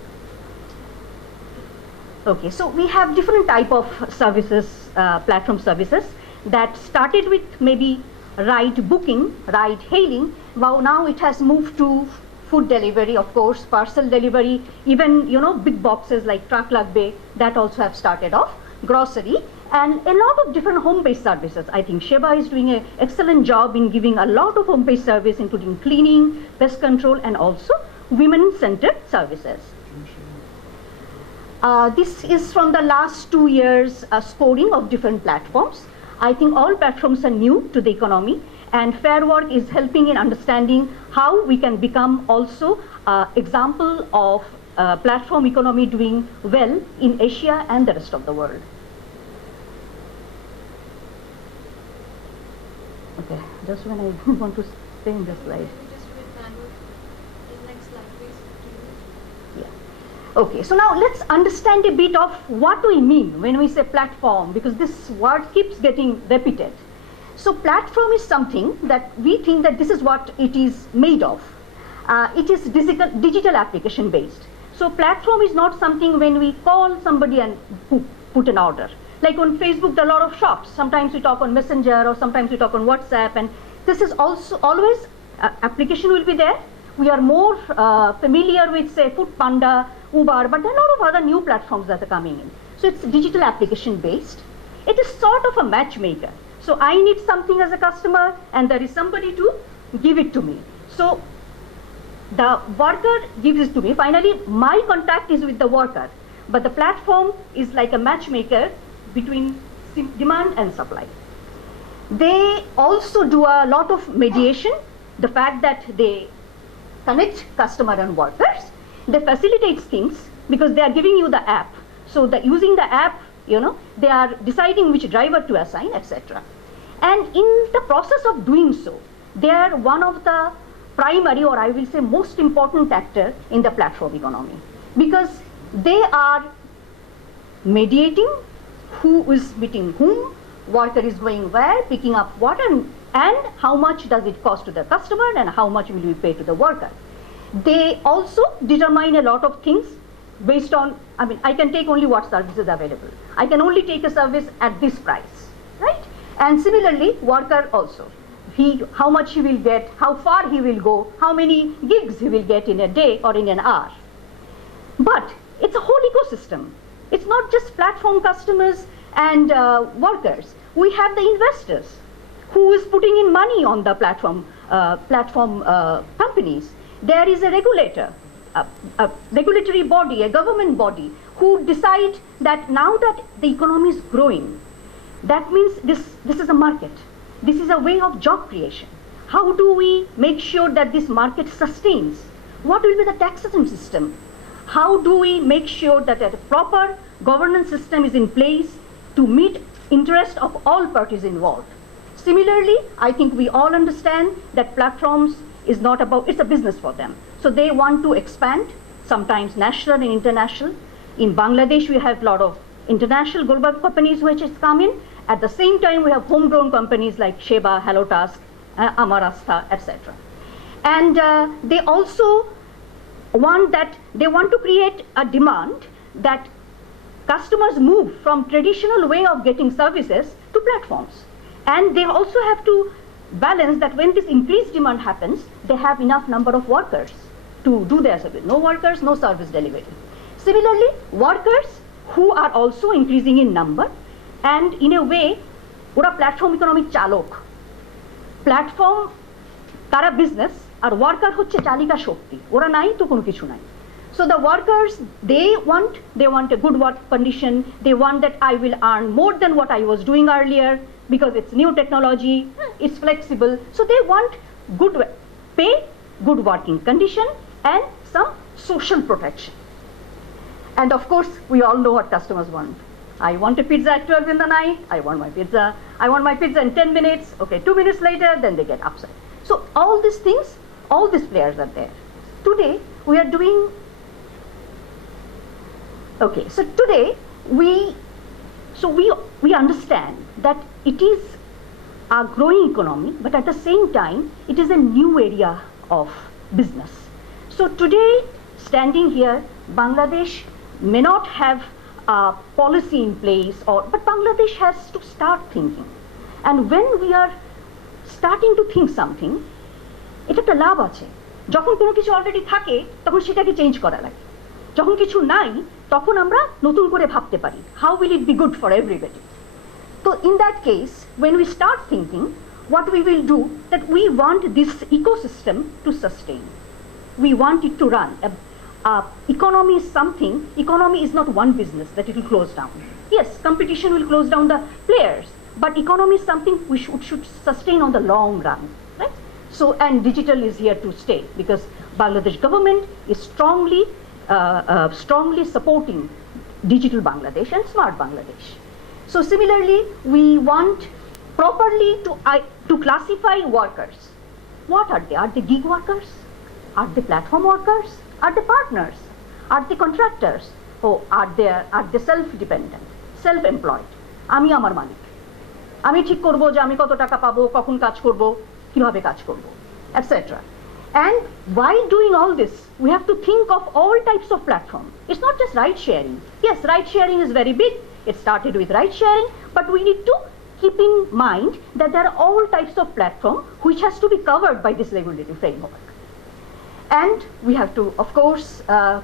Okay, so we have different type of services, platform services that started with maybe ride booking, ride hailing. Well, now it has moved to food delivery, of course, parcel delivery, even big boxes like Truck Bay that also have started off, grocery, and a lot of different home-based services. I think Sheba is doing an excellent job in giving a lot of home-based service, including cleaning, pest control, and also women-centered services. This is from the last 2 years scoring of different platforms. I think all platforms are new to the economy, and Fairwork is helping in understanding how we can become also example of platform economy doing well in Asia and the rest of the world. Okay, just when I want to stay in this slide. Okay, so now let's understand a bit of what we mean when we say platform, because this word keeps getting repeated. So platform is something that we think that this is what it is made of. It is digital application based. So platform is not something when we call somebody and put an order. Like on Facebook, there are a lot of shops. Sometimes we talk on Messenger, or sometimes we talk on WhatsApp, and this is also always application will be there. We are more familiar with, say, Foodpanda, Uber, but there are a lot of other new platforms that are coming in. So it's digital application based. It is sort of a matchmaker. So I need something as a customer, and there is somebody to give it to me. So the worker gives it to me. Finally, my contact is with the worker, but the platform is like a matchmaker between demand and supply. They also do a lot of mediation. The fact that they connect customer and workers, they facilitate things because they are giving you the app. So using the app, they are deciding which driver to assign, etc. And in the process of doing so, they are one of the primary, or I will say most important actor in the platform economy, because they are mediating who is meeting whom, worker is going where, picking up what, and how much does it cost to the customer, and how much will we pay to the worker. They also determine a lot of things based on, I can take only what service is available. I can only take a service at this price, right? And similarly, worker also. How much he will get, how far he will go, how many gigs he will get in a day or in an hour. But it's a whole ecosystem. It's not just platform customers and workers. We have the investors who is putting in money on the platform companies. There is a regulator, a regulatory body, a government body, who decide that now that the economy is growing, that means this is a market. This is a way of job creation. How do we make sure that this market sustains? What will be the taxation system? How do we make sure that a proper governance system is in place to meet interest of all parties involved? Similarly, I think we all understand that platforms is not about, it's a business for them. So they want to expand, sometimes national and international. In Bangladesh, we have a lot of international global companies which has come in. At the same time, we have homegrown companies like Sheba, HelloTask, Amarasta, etc. And they also want to create a demand that customers move from traditional way of getting services to platforms. And they also have to balance that when this increased demand happens, they have enough number of workers to do their service. No workers, no service delivery. Similarly, workers who are also increasing in number, and in a way, ওরা platform economic চালক। Platform তারা business আর worker হচ্ছে চালিকা শক্তি। ওরা নাই তো কোনো কিছু নাই। So the workers, they want a good work condition. They want that I will earn more than what I was doing earlier because it's new technology, it's flexible. So they want good pay, good working condition, and some social protection. And of course, we all know what customers want. I want a pizza at 12 in the night. I want my pizza in 10 minutes. Okay, 2 minutes later, then they get upset. So all these things, all these players are there. Today, we are doing, okay, so today, we understand that it is a growing economy, but at the same time, it is a new area of business. So today, standing here, Bangladesh may not have a policy in place, but Bangladesh has to start thinking. And when we are starting to think something, এটা একটা লাভ আছে। যখন কোনো কিছু already থাকে তখন সেটাকে change করা লাগে। যখন কিছু নাই তখন আমরা নতুন করে ভাবতে পারি how will it be good for everybody. So in that case, when we start thinking, what we will do, that we want this ecosystem to sustain. We want it to run. economy is something, economy is not one business that it will close down. Yes, competition will close down the players, but economy is something we should sustain on the long run, right? So, and digital is here to stay because Bangladesh government is strongly supporting digital Bangladesh and smart Bangladesh. So similarly, we want properly to classify workers. What are they? Are they gig workers? Are they platform workers? Are they partners? Are they contractors? Or are they self-dependent, self-employed? আমি আমার মালিক, আমি ঠিক করব যে আমি কত টাকা পাবো, কখন কাজ করব, কিভাবে কাজ করব, etc. And while doing all this, we have to think of all types of platform. It's not just ride sharing. Yes, ride sharing is very big. It started with ride sharing, but we need to keep in mind that there are all types of platform which has to be covered by this regulatory framework. And we have to, of course,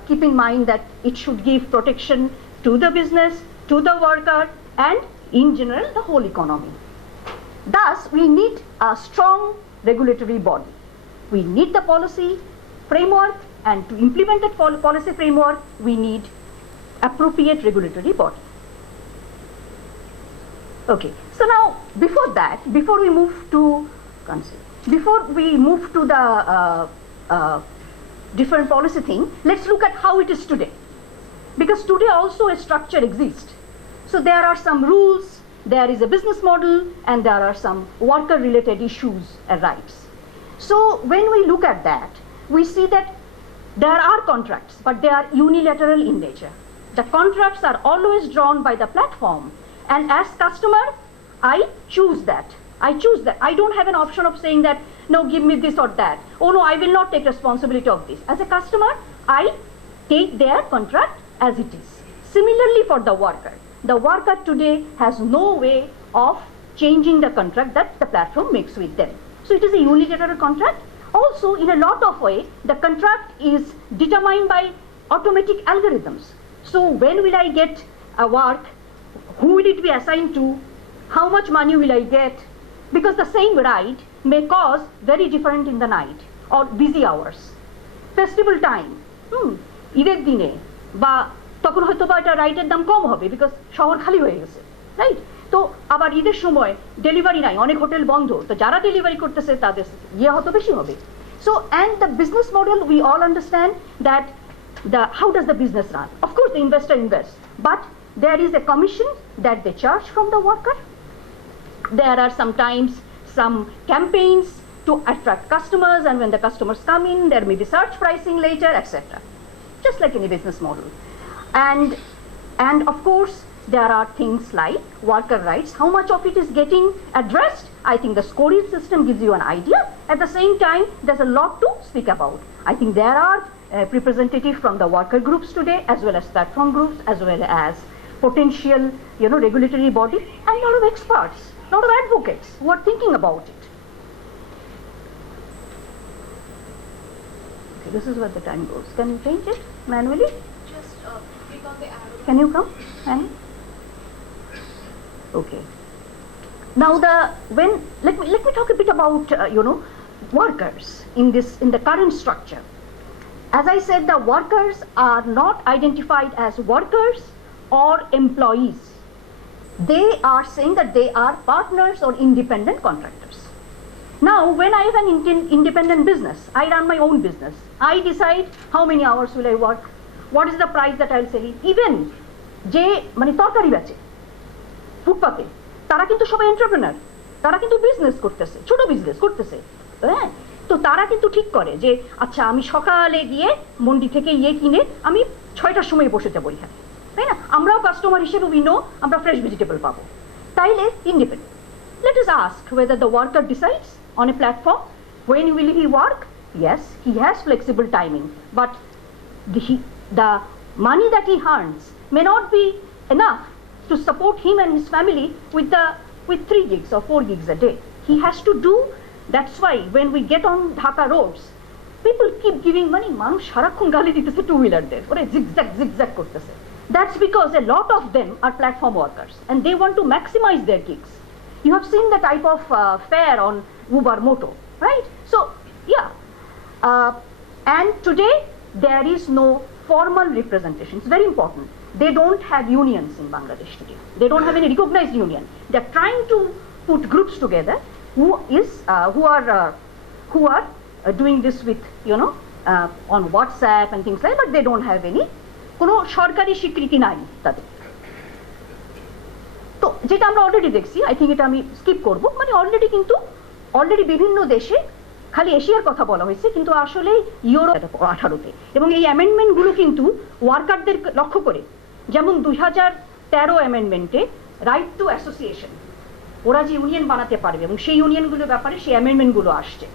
keep in mind that it should give protection to the business, to the worker, and in general, the whole economy. Thus, we need a strong regulatory body. We need the policy framework, and to implement that policy framework, we need appropriate regulatory body. Okay, so now before that, before we move to the different policy thing, let's look at how it is today. Because today also a structure exists. So there are some rules, there is a business model, and there are some worker related issues and rights. So when we look at that, we see that there are contracts, but they are unilateral in nature. The contracts are always drawn by the platform, and as customer, I choose that. I don't have an option of saying that, no, give me this or that. Oh no, I will not take responsibility of this. As a customer, I take their contract as it is. Similarly for the worker today has no way of changing the contract that the platform makes with them. So it is a unilateral contract. Also, in a lot of ways, the contract is determined by automatic algorithms. So when will I get a work? Who will it be assigned to? How much money will I get? Because the same ride may cause very different in the night or busy hours. Festival time, ঈদের দিনে বা তখন হয়তো বা এটা রাইটের দাম কম হবে বিকজ শহর খালি হয়ে গেছে, রাইট? তো আবার ঈদের সময় ডেলিভারি নাই, অনেক হোটেল বন্ধ, তো যারা ডেলিভারি করতেছে তাদের ইয়ে হয়তো বেশি হবে। So and the business model, we all understand that how does the business run? Of course the investor invests, but there is a commission that they charge from the worker. There are sometimes some campaigns to attract customers, and when the customers come in, there may be surge pricing later, etc. Just like any business model. And of course, there are things like worker rights. How much of it is getting addressed? I think the scoring system gives you an idea. At the same time, there's a lot to speak about. I think there are representatives from the worker groups today, as well as platform groups, as well as potential, regulatory body, and a lot of experts, a lot of advocates who are thinking about it. Okay, this is where the time goes. Can you change it manually? Just click on the arrow. Can you come, Annie? Okay. Now let me talk a bit about workers in the current structure. As I said, the workers are not identified as workers or employees. They are saying that they are partners or independent contractors. Now, when I have an independent business, I run my own business. I decide how many hours will I work, what is the price that I'll sell it. Even যে মানে তরকারি বেচে ফুটপাতে, তারা কিন্তু সবাই entrepreneur, তারা কিন্তু বিজনেস করতেছে, ছোট বিজনেস করতেছে, হ্যাঁ? তো তারা কিন্তু ঠিক করে যে আচ্ছা আমি সকালে গিয়ে মন্ডি থেকে কিনে আমি 6টার সময় বসে যাবো এখানে, তাই না? আমরাও কাস্টমার হিসেবে উই নো আমরা ফ্রেশ ভেজিটেবল পাবো, তাইলে independent. Let us ask whether the worker decides on a platform when will he work. Yes, he has flexible timing, but the money that he earns may not be enough to support him and his family with 3 gigs or 4 gigs a day. He has to do. That's why when we get on Dhaka roads, people keep giving money. Manush সারাক্ষণ গালি দিতেছে two হুইলারদের, ওরে zigzag করতেছে। That's because a lot of them are platform workers and they want to maximize their gigs. You have seen the type of fare on Uber Moto, right? So yeah, and today there is no formal representation. It's very important. They don't have unions in Bangladesh today. They don't have any recognized union. They're trying to put groups together who are doing this with, on WhatsApp and things like that, but they don't have any কোনো সরকারি স্বীকৃতি নাই তাদের। তো যেটা আমরা already দেখছি, I think এটা আমি স্কিপ করব, মানে অলরেডি বিভিন্ন দেশে, খালি এশিয়ার কথা বলা হয়েছে কিন্তু আসলে ইউরোপ 18-তে, এবং এই অ্যামেন্ডমেন্টগুলো কিন্তু ওয়ার্কারদের লক্ষ্য করে, যেমন 2013 অ্যামেন্ডমেন্টে রাইট টু অ্যাসোসিয়েশন, ওরা যে ইউনিয়ন বানাতে পারবে এবং সেই ইউনিয়নগুলোর ব্যাপারে সেই অ্যামেন্ডমেন্টগুলো আসছে।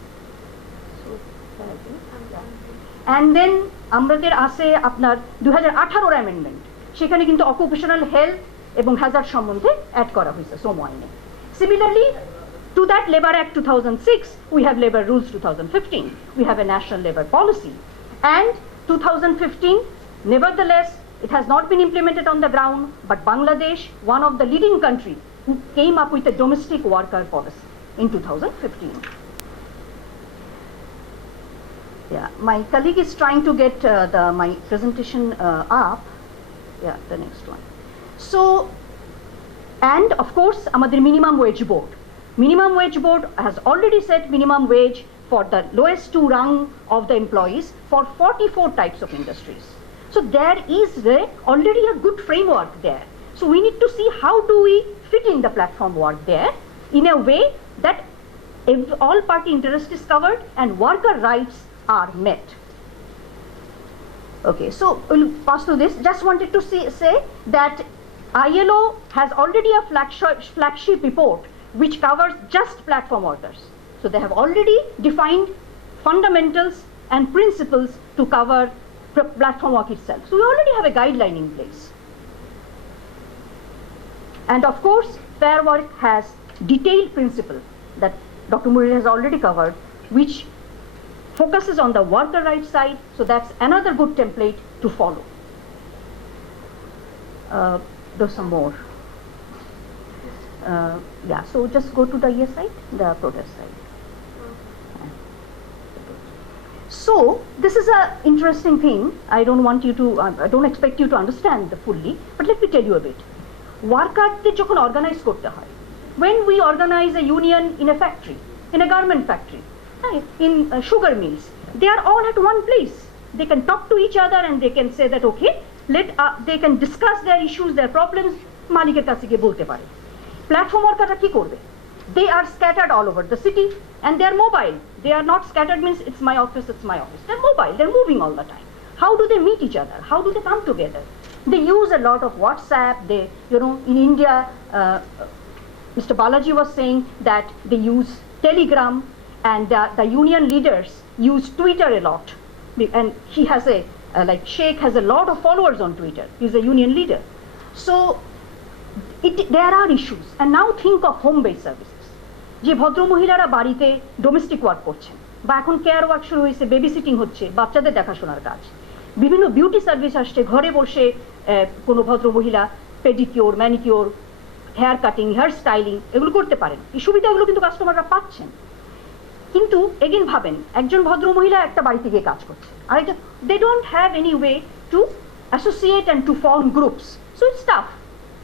অ্যান্ড দেন আমাদের আছে আপনার 2018 অ্যামেন্ডমেন্ট, সেখানে কিন্তু অকুপেশনাল হেলথ এবং হ্যাজার্ড সম্বন্ধে অ্যাড করা হয়েছে শ্রম আইনে। Similarly to that Labour Act 2006, we have Labour Rules 2015, we have a national labour policy, and 2015, nevertheless, it has not been implemented on the ground, but Bangladesh, one of the leading countries, who came up with a domestic worker policy in 2015. Yeah, my colleague is trying to get my presentation up. Yeah, the next one. So, and of course, amader minimum wage board. Minimum wage board has already set minimum wage for the lowest two rung of the employees for 44 types of industries. So there is already a good framework there. So we need to see how do we fit in the platform work there in a way that all party interest is covered and worker rights are met. Okay, so we'll pass through this. Just wanted to say that ILO has already a flagship report which covers just platform workers. So they have already defined fundamentals and principles to cover platform work itself. So we already have a guideline in place. And of course, Fairwork has detailed principle that Dr. Murray has already covered, which focuses on the worker rights side. So that's another good template to follow. There's some more. Yeah, so just go to the yes side, the protest side. So this is an interesting thing. I don't want you to, I don't expect you to understand fully, but let me tell you a bit. Workerদের যখন organize করতে হয়, when we organize a union in a factory, in a garment factory, in sugar mills, they are all at one place. They can talk to each other and they can say that okay, they can discuss their issues, their problems, মালিকের কাছে গিয়ে বলতে পারে। Platform workers কি করবে? They are scattered all over the city and they are mobile. They are not scattered means it's my office, it's my office. They're mobile, they're moving all the time. How do they meet each other? How do they come together? They use a lot of WhatsApp. They, in India, Mr. Balaji was saying that they use Telegram, and the union leaders use Twitter a lot. And he has like Sheikh has a lot of followers on Twitter. He's a union leader. So there are issues. And now think of home-based services. যে ভদ্র মহিলারা বাড়িতে domestic work করছেন, বা এখন care work শুরু হয়েছে, baby sitting হচ্ছে, বাচ্চাদের দেখাশোনার কাজ, বিভিন্ন বিউটি সার্ভিস আসছে, ঘরে বসে কোনো ভদ্র মহিলা pedicure, manicure, hair cutting, hair styling এগুলো করতে পারেন। এই সুবিধাগুলো কিন্তু কাস্টমাররা পাচ্ছেন। কিন্তু এগেন ভাবেন, একজন ভদ্র মহিলা একটা বাড়িতে গিয়ে কাজ করছে, আর এটা they don't have any way to associate and to form groups, so it's tough.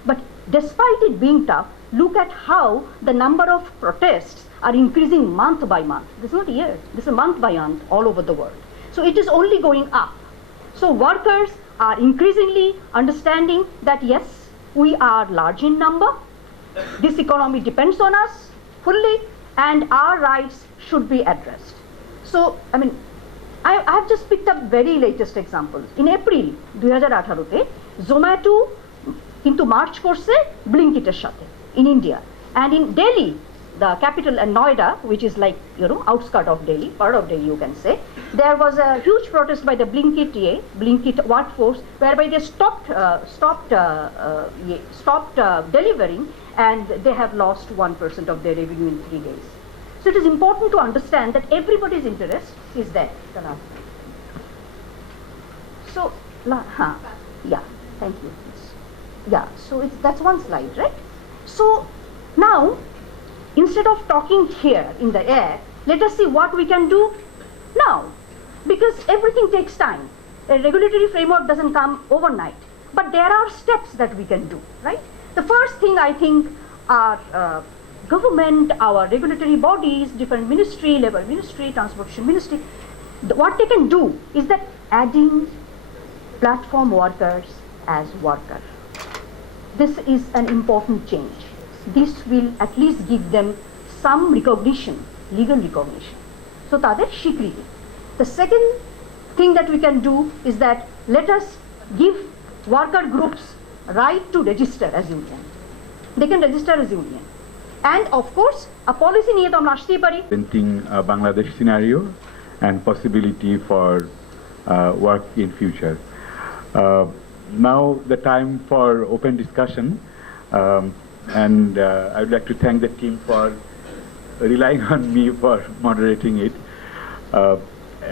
But despite it being tough, look at how the number of protests are increasing month by month. This is not a year, this is month by month all over the world. So it is only going up. So workers are increasingly understanding that yes, we are large in number, this economy depends on us fully, and our rights should be addressed. So, I mean, I have just picked up very latest examples. In April 2018, Zomato কিন্তু March করছে ব্লিঙ্কিটের সাথে in India, and in Delhi, the capital, and Noida, which is like outskirt of Delhi, part of Delhi you can say, there was a huge protest by the Blinkit workforce, whereby they stopped delivering, and they have lost 1% of their revenue in 3 days. So it is important to understand that everybody's interest is there. So, yeah, thank you. Yeah, so that's one slide, right? So now, instead of talking here in the air, let us see what we can do now, because everything takes time. a regulatory framework doesn't come overnight, but there are steps that we can do, right? The first thing I think our government, our regulatory bodies, different ministry, labor ministry, transportation ministry, what they can do is that adding platform workers as workers. This is an important change. This will at least give them some recognition, legal recognition. So tader shikriti. The second thing that we can do is that let us give worker groups right to register as union. They can register as union. And of course, a policy niye to amra ashte pari. Presenting a Bangladesh scenario and possibility for work in future. Now the time for open discussion, and I would like to thank the team for relying on me for moderating it.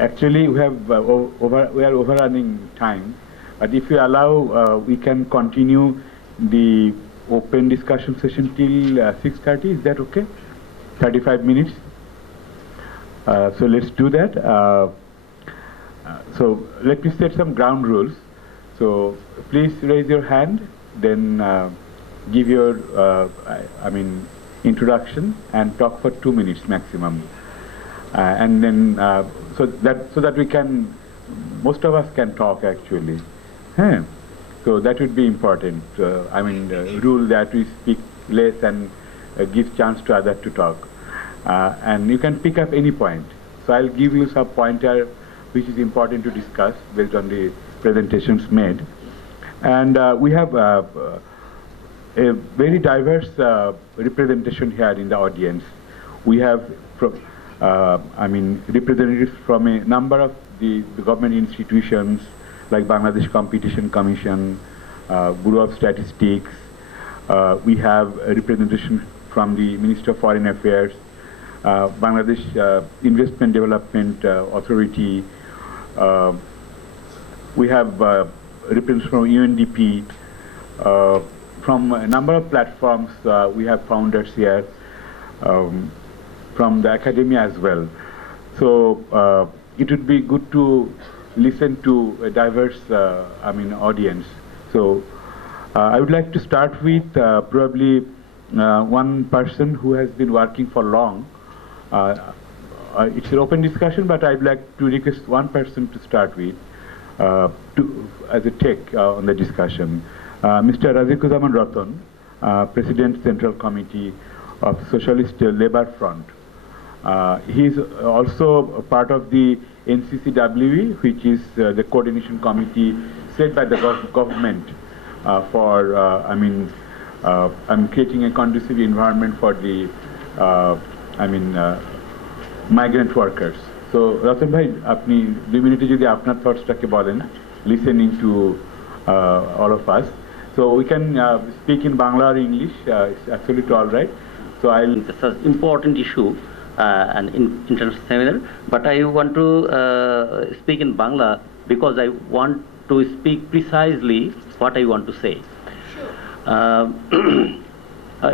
Actually, we are overrunning time, but if you allow, we can continue the open discussion session till 6:30. Is that okay? 35 minutes. So let's do that. So let me set some ground rules. So please raise your hand, then give your introduction and talk for 2 minutes maximum, and then so that we can, most of us can talk actually. So that would be important. Rule that we speak less and give chance to others to talk, and you can pick up any point. So I'll give you some pointer which is important to discuss based on the presentations made. And we have a very diverse representation here in the audience. We have representatives from a number of the government institutions like Bangladesh Competition Commission, Bureau of Statistics. We have a representation from the Minister of Foreign Affairs, Bangladesh Investment Development Authority. We have representatives from UNDP, from a number of platforms. We have founders here, from the academia as well. So it would be good to listen to a diverse audience. So I would like to start with probably one person who has been working for long. It's an open discussion, but I'd like to request one person to start with, as a take on the discussion. Mr. Razikuzaman Ratan, President Central Committee of Socialist Labour Front. He is also a part of the NCCWE, which is the coordination committee set by the government for creating a conducive environment for the migrant workers. So Ratan bhai, apni 2 minute jodi apnar thoughts take bolen, listening to all of us. So we can speak in Bangla or English. It's absolutely all right. So It's an important issue and international seminar, but I want to speak in Bangla because I want to speak precisely what I want to say.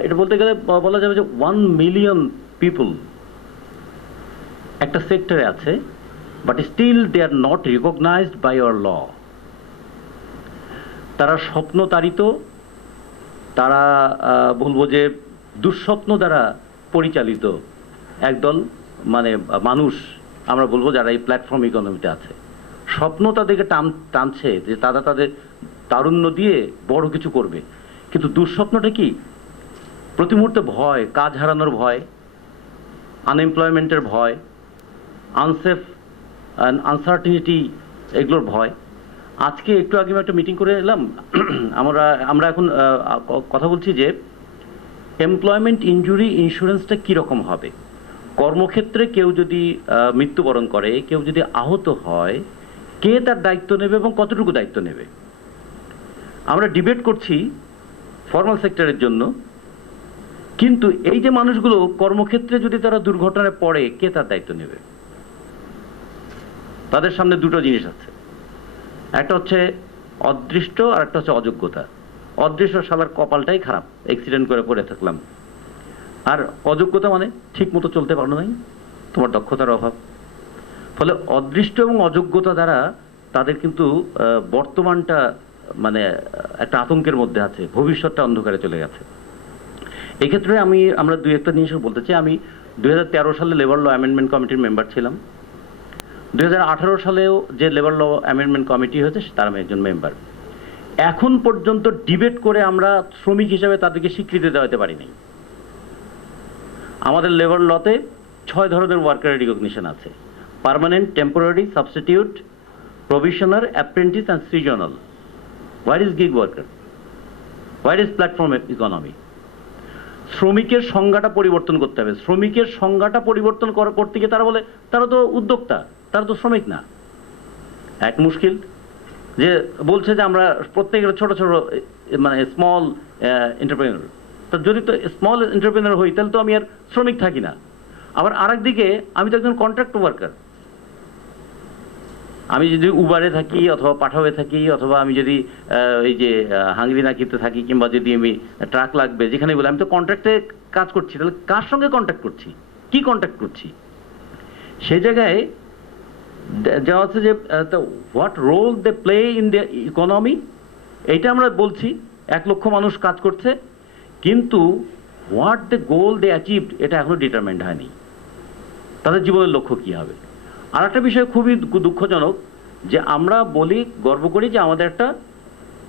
এটা বলতে গেলে বলা যাবে যে 1 million people একটা সেক্টরে আছে, but still they are not recognized by our law. তারা স্বপ্নতাড়িত, তারা বলবো যে দুঃস্বপ্ন দ্বারা পরিচালিত একদল মানুষ আমরা বলবো যারা এই প্ল্যাটফর্ম ইকোনমিতে আছে। স্বপ্ন তাদেরকে টানছে যে তারা তাদের তারুণ্য দিয়ে বড় কিছু করবে, কিন্তু দুঃস্বপ্নটা কি? প্রতি মুহূর্তে ভয়, কাজ হারানোর ভয়, আনএমপ্লয়মেন্টের ভয়, আনসেফ আনসার্টিনিটি, এগুলোর ভয়। আজকে একটু আগে একটা মিটিং করে এলাম, আমরা এখন কথা বলছি যে এমপ্লয়মেন্ট ইনজুরি ইন্স্যুরেন্সটা কীরকম হবে। কর্মক্ষেত্রে কেউ যদি মৃত্যুবরণ করে, কেউ যদি আহত হয়, কে তার দায়িত্ব নেবে এবং কতটুকু দায়িত্ব নেবে? আমরা ডিবেট করছি ফর্মাল সেক্টরের জন্য, কিন্তু এই যে মানুষগুলো কর্মক্ষেত্রে যদি তারা দুর্ঘটনায় পড়ে, কে তার দায়িত্ব নেবে? তাদের সামনে দুটো জিনিস আছে, একটা হচ্ছে অদৃষ্ট আর একটা হচ্ছে অযোগ্যতা। অদৃষ্ট শালার কপালটাই খারাপ, অ্যাক্সিডেন্ট করে পড়ে থাকলাম। আর অযোগ্যতা মানে ঠিক মতো চলতে পারো নাই, তোমার দক্ষতার অভাব। ফলে অদৃষ্ট এবং অযোগ্যতা দ্বারা তাদের কিন্তু বর্তমানটা মানে একটা আতঙ্কের মধ্যে আছে, ভবিষ্যৎটা অন্ধকারে চলে গেছে। এক্ষেত্রে আমরা দুই একটা জিনিস বলতে চাই। আমি 2013 সালে লেবার ল অ্যামেন্ডমেন্ট কমিটির মেম্বার ছিলাম। 2018 সালেও যে লেবার ল অ্যামেন্ডমেন্ট কমিটি হয়েছে তার আমি একজন মেম্বার। এখন পর্যন্ত ডিবেট করে আমরা শ্রমিক হিসেবে তাদেরকে স্বীকৃতি দেওয়াতে পারিনি। আমাদের লেবার লতে 6 ধরনের ওয়ার্কার রিকগনিশন আছে: permanent, temporary, substitute, probationer, apprentice and seasonal. What is gig worker? What is platform economy? শ্রমিকের সংজ্ঞাটা পরিবর্তন করতে হবে। শ্রমিকের সংজ্ঞাটা পরিবর্তন করতে গিয়ে তারা বলে তারা তো উদ্যোক্তা, তারা তো শ্রমিক না। এক মুশকিল যে বলছে যে আমরা প্রত্যেকের ছোট ছোট মানে স্মল এন্টারপ্রেনার। তো যদি তো স্মল এন্টারপ্রেনার হই তাহলে তো আমি আর শ্রমিক থাকি না। আবার আরেক দিকে আমি তো একজন কন্ট্রাক্ট ওয়ার্কার। আমি যদি উবারে থাকি অথবা পাঠাওয়ে থাকি অথবা আমি যদি এই যে হাঙ্গরি নাকিতে থাকি কিংবা যদি আমি ট্রাক লাগবে যেখানে বলে, আমি তো কন্ট্রাক্টে কাজ করছি। তাহলে কার সঙ্গে কন্ট্যাক্ট করছি, কি কন্ট্যাক্ট করছি? সেই জায়গায় যা হচ্ছে যে what role they play in the economy, এইটা আমরা বলছি। 1 লক্ষ মানুষ কাজ করছে, কিন্তু what the goal they achieved এটা এখনো ডিটারমাইন্ড হয়নি। তাদের জীবনের লক্ষ্য কি হবে? আর একটা বিষয় খুবই দুঃখজনক যে আমরা বলি, গর্ব করি যে আমাদের একটা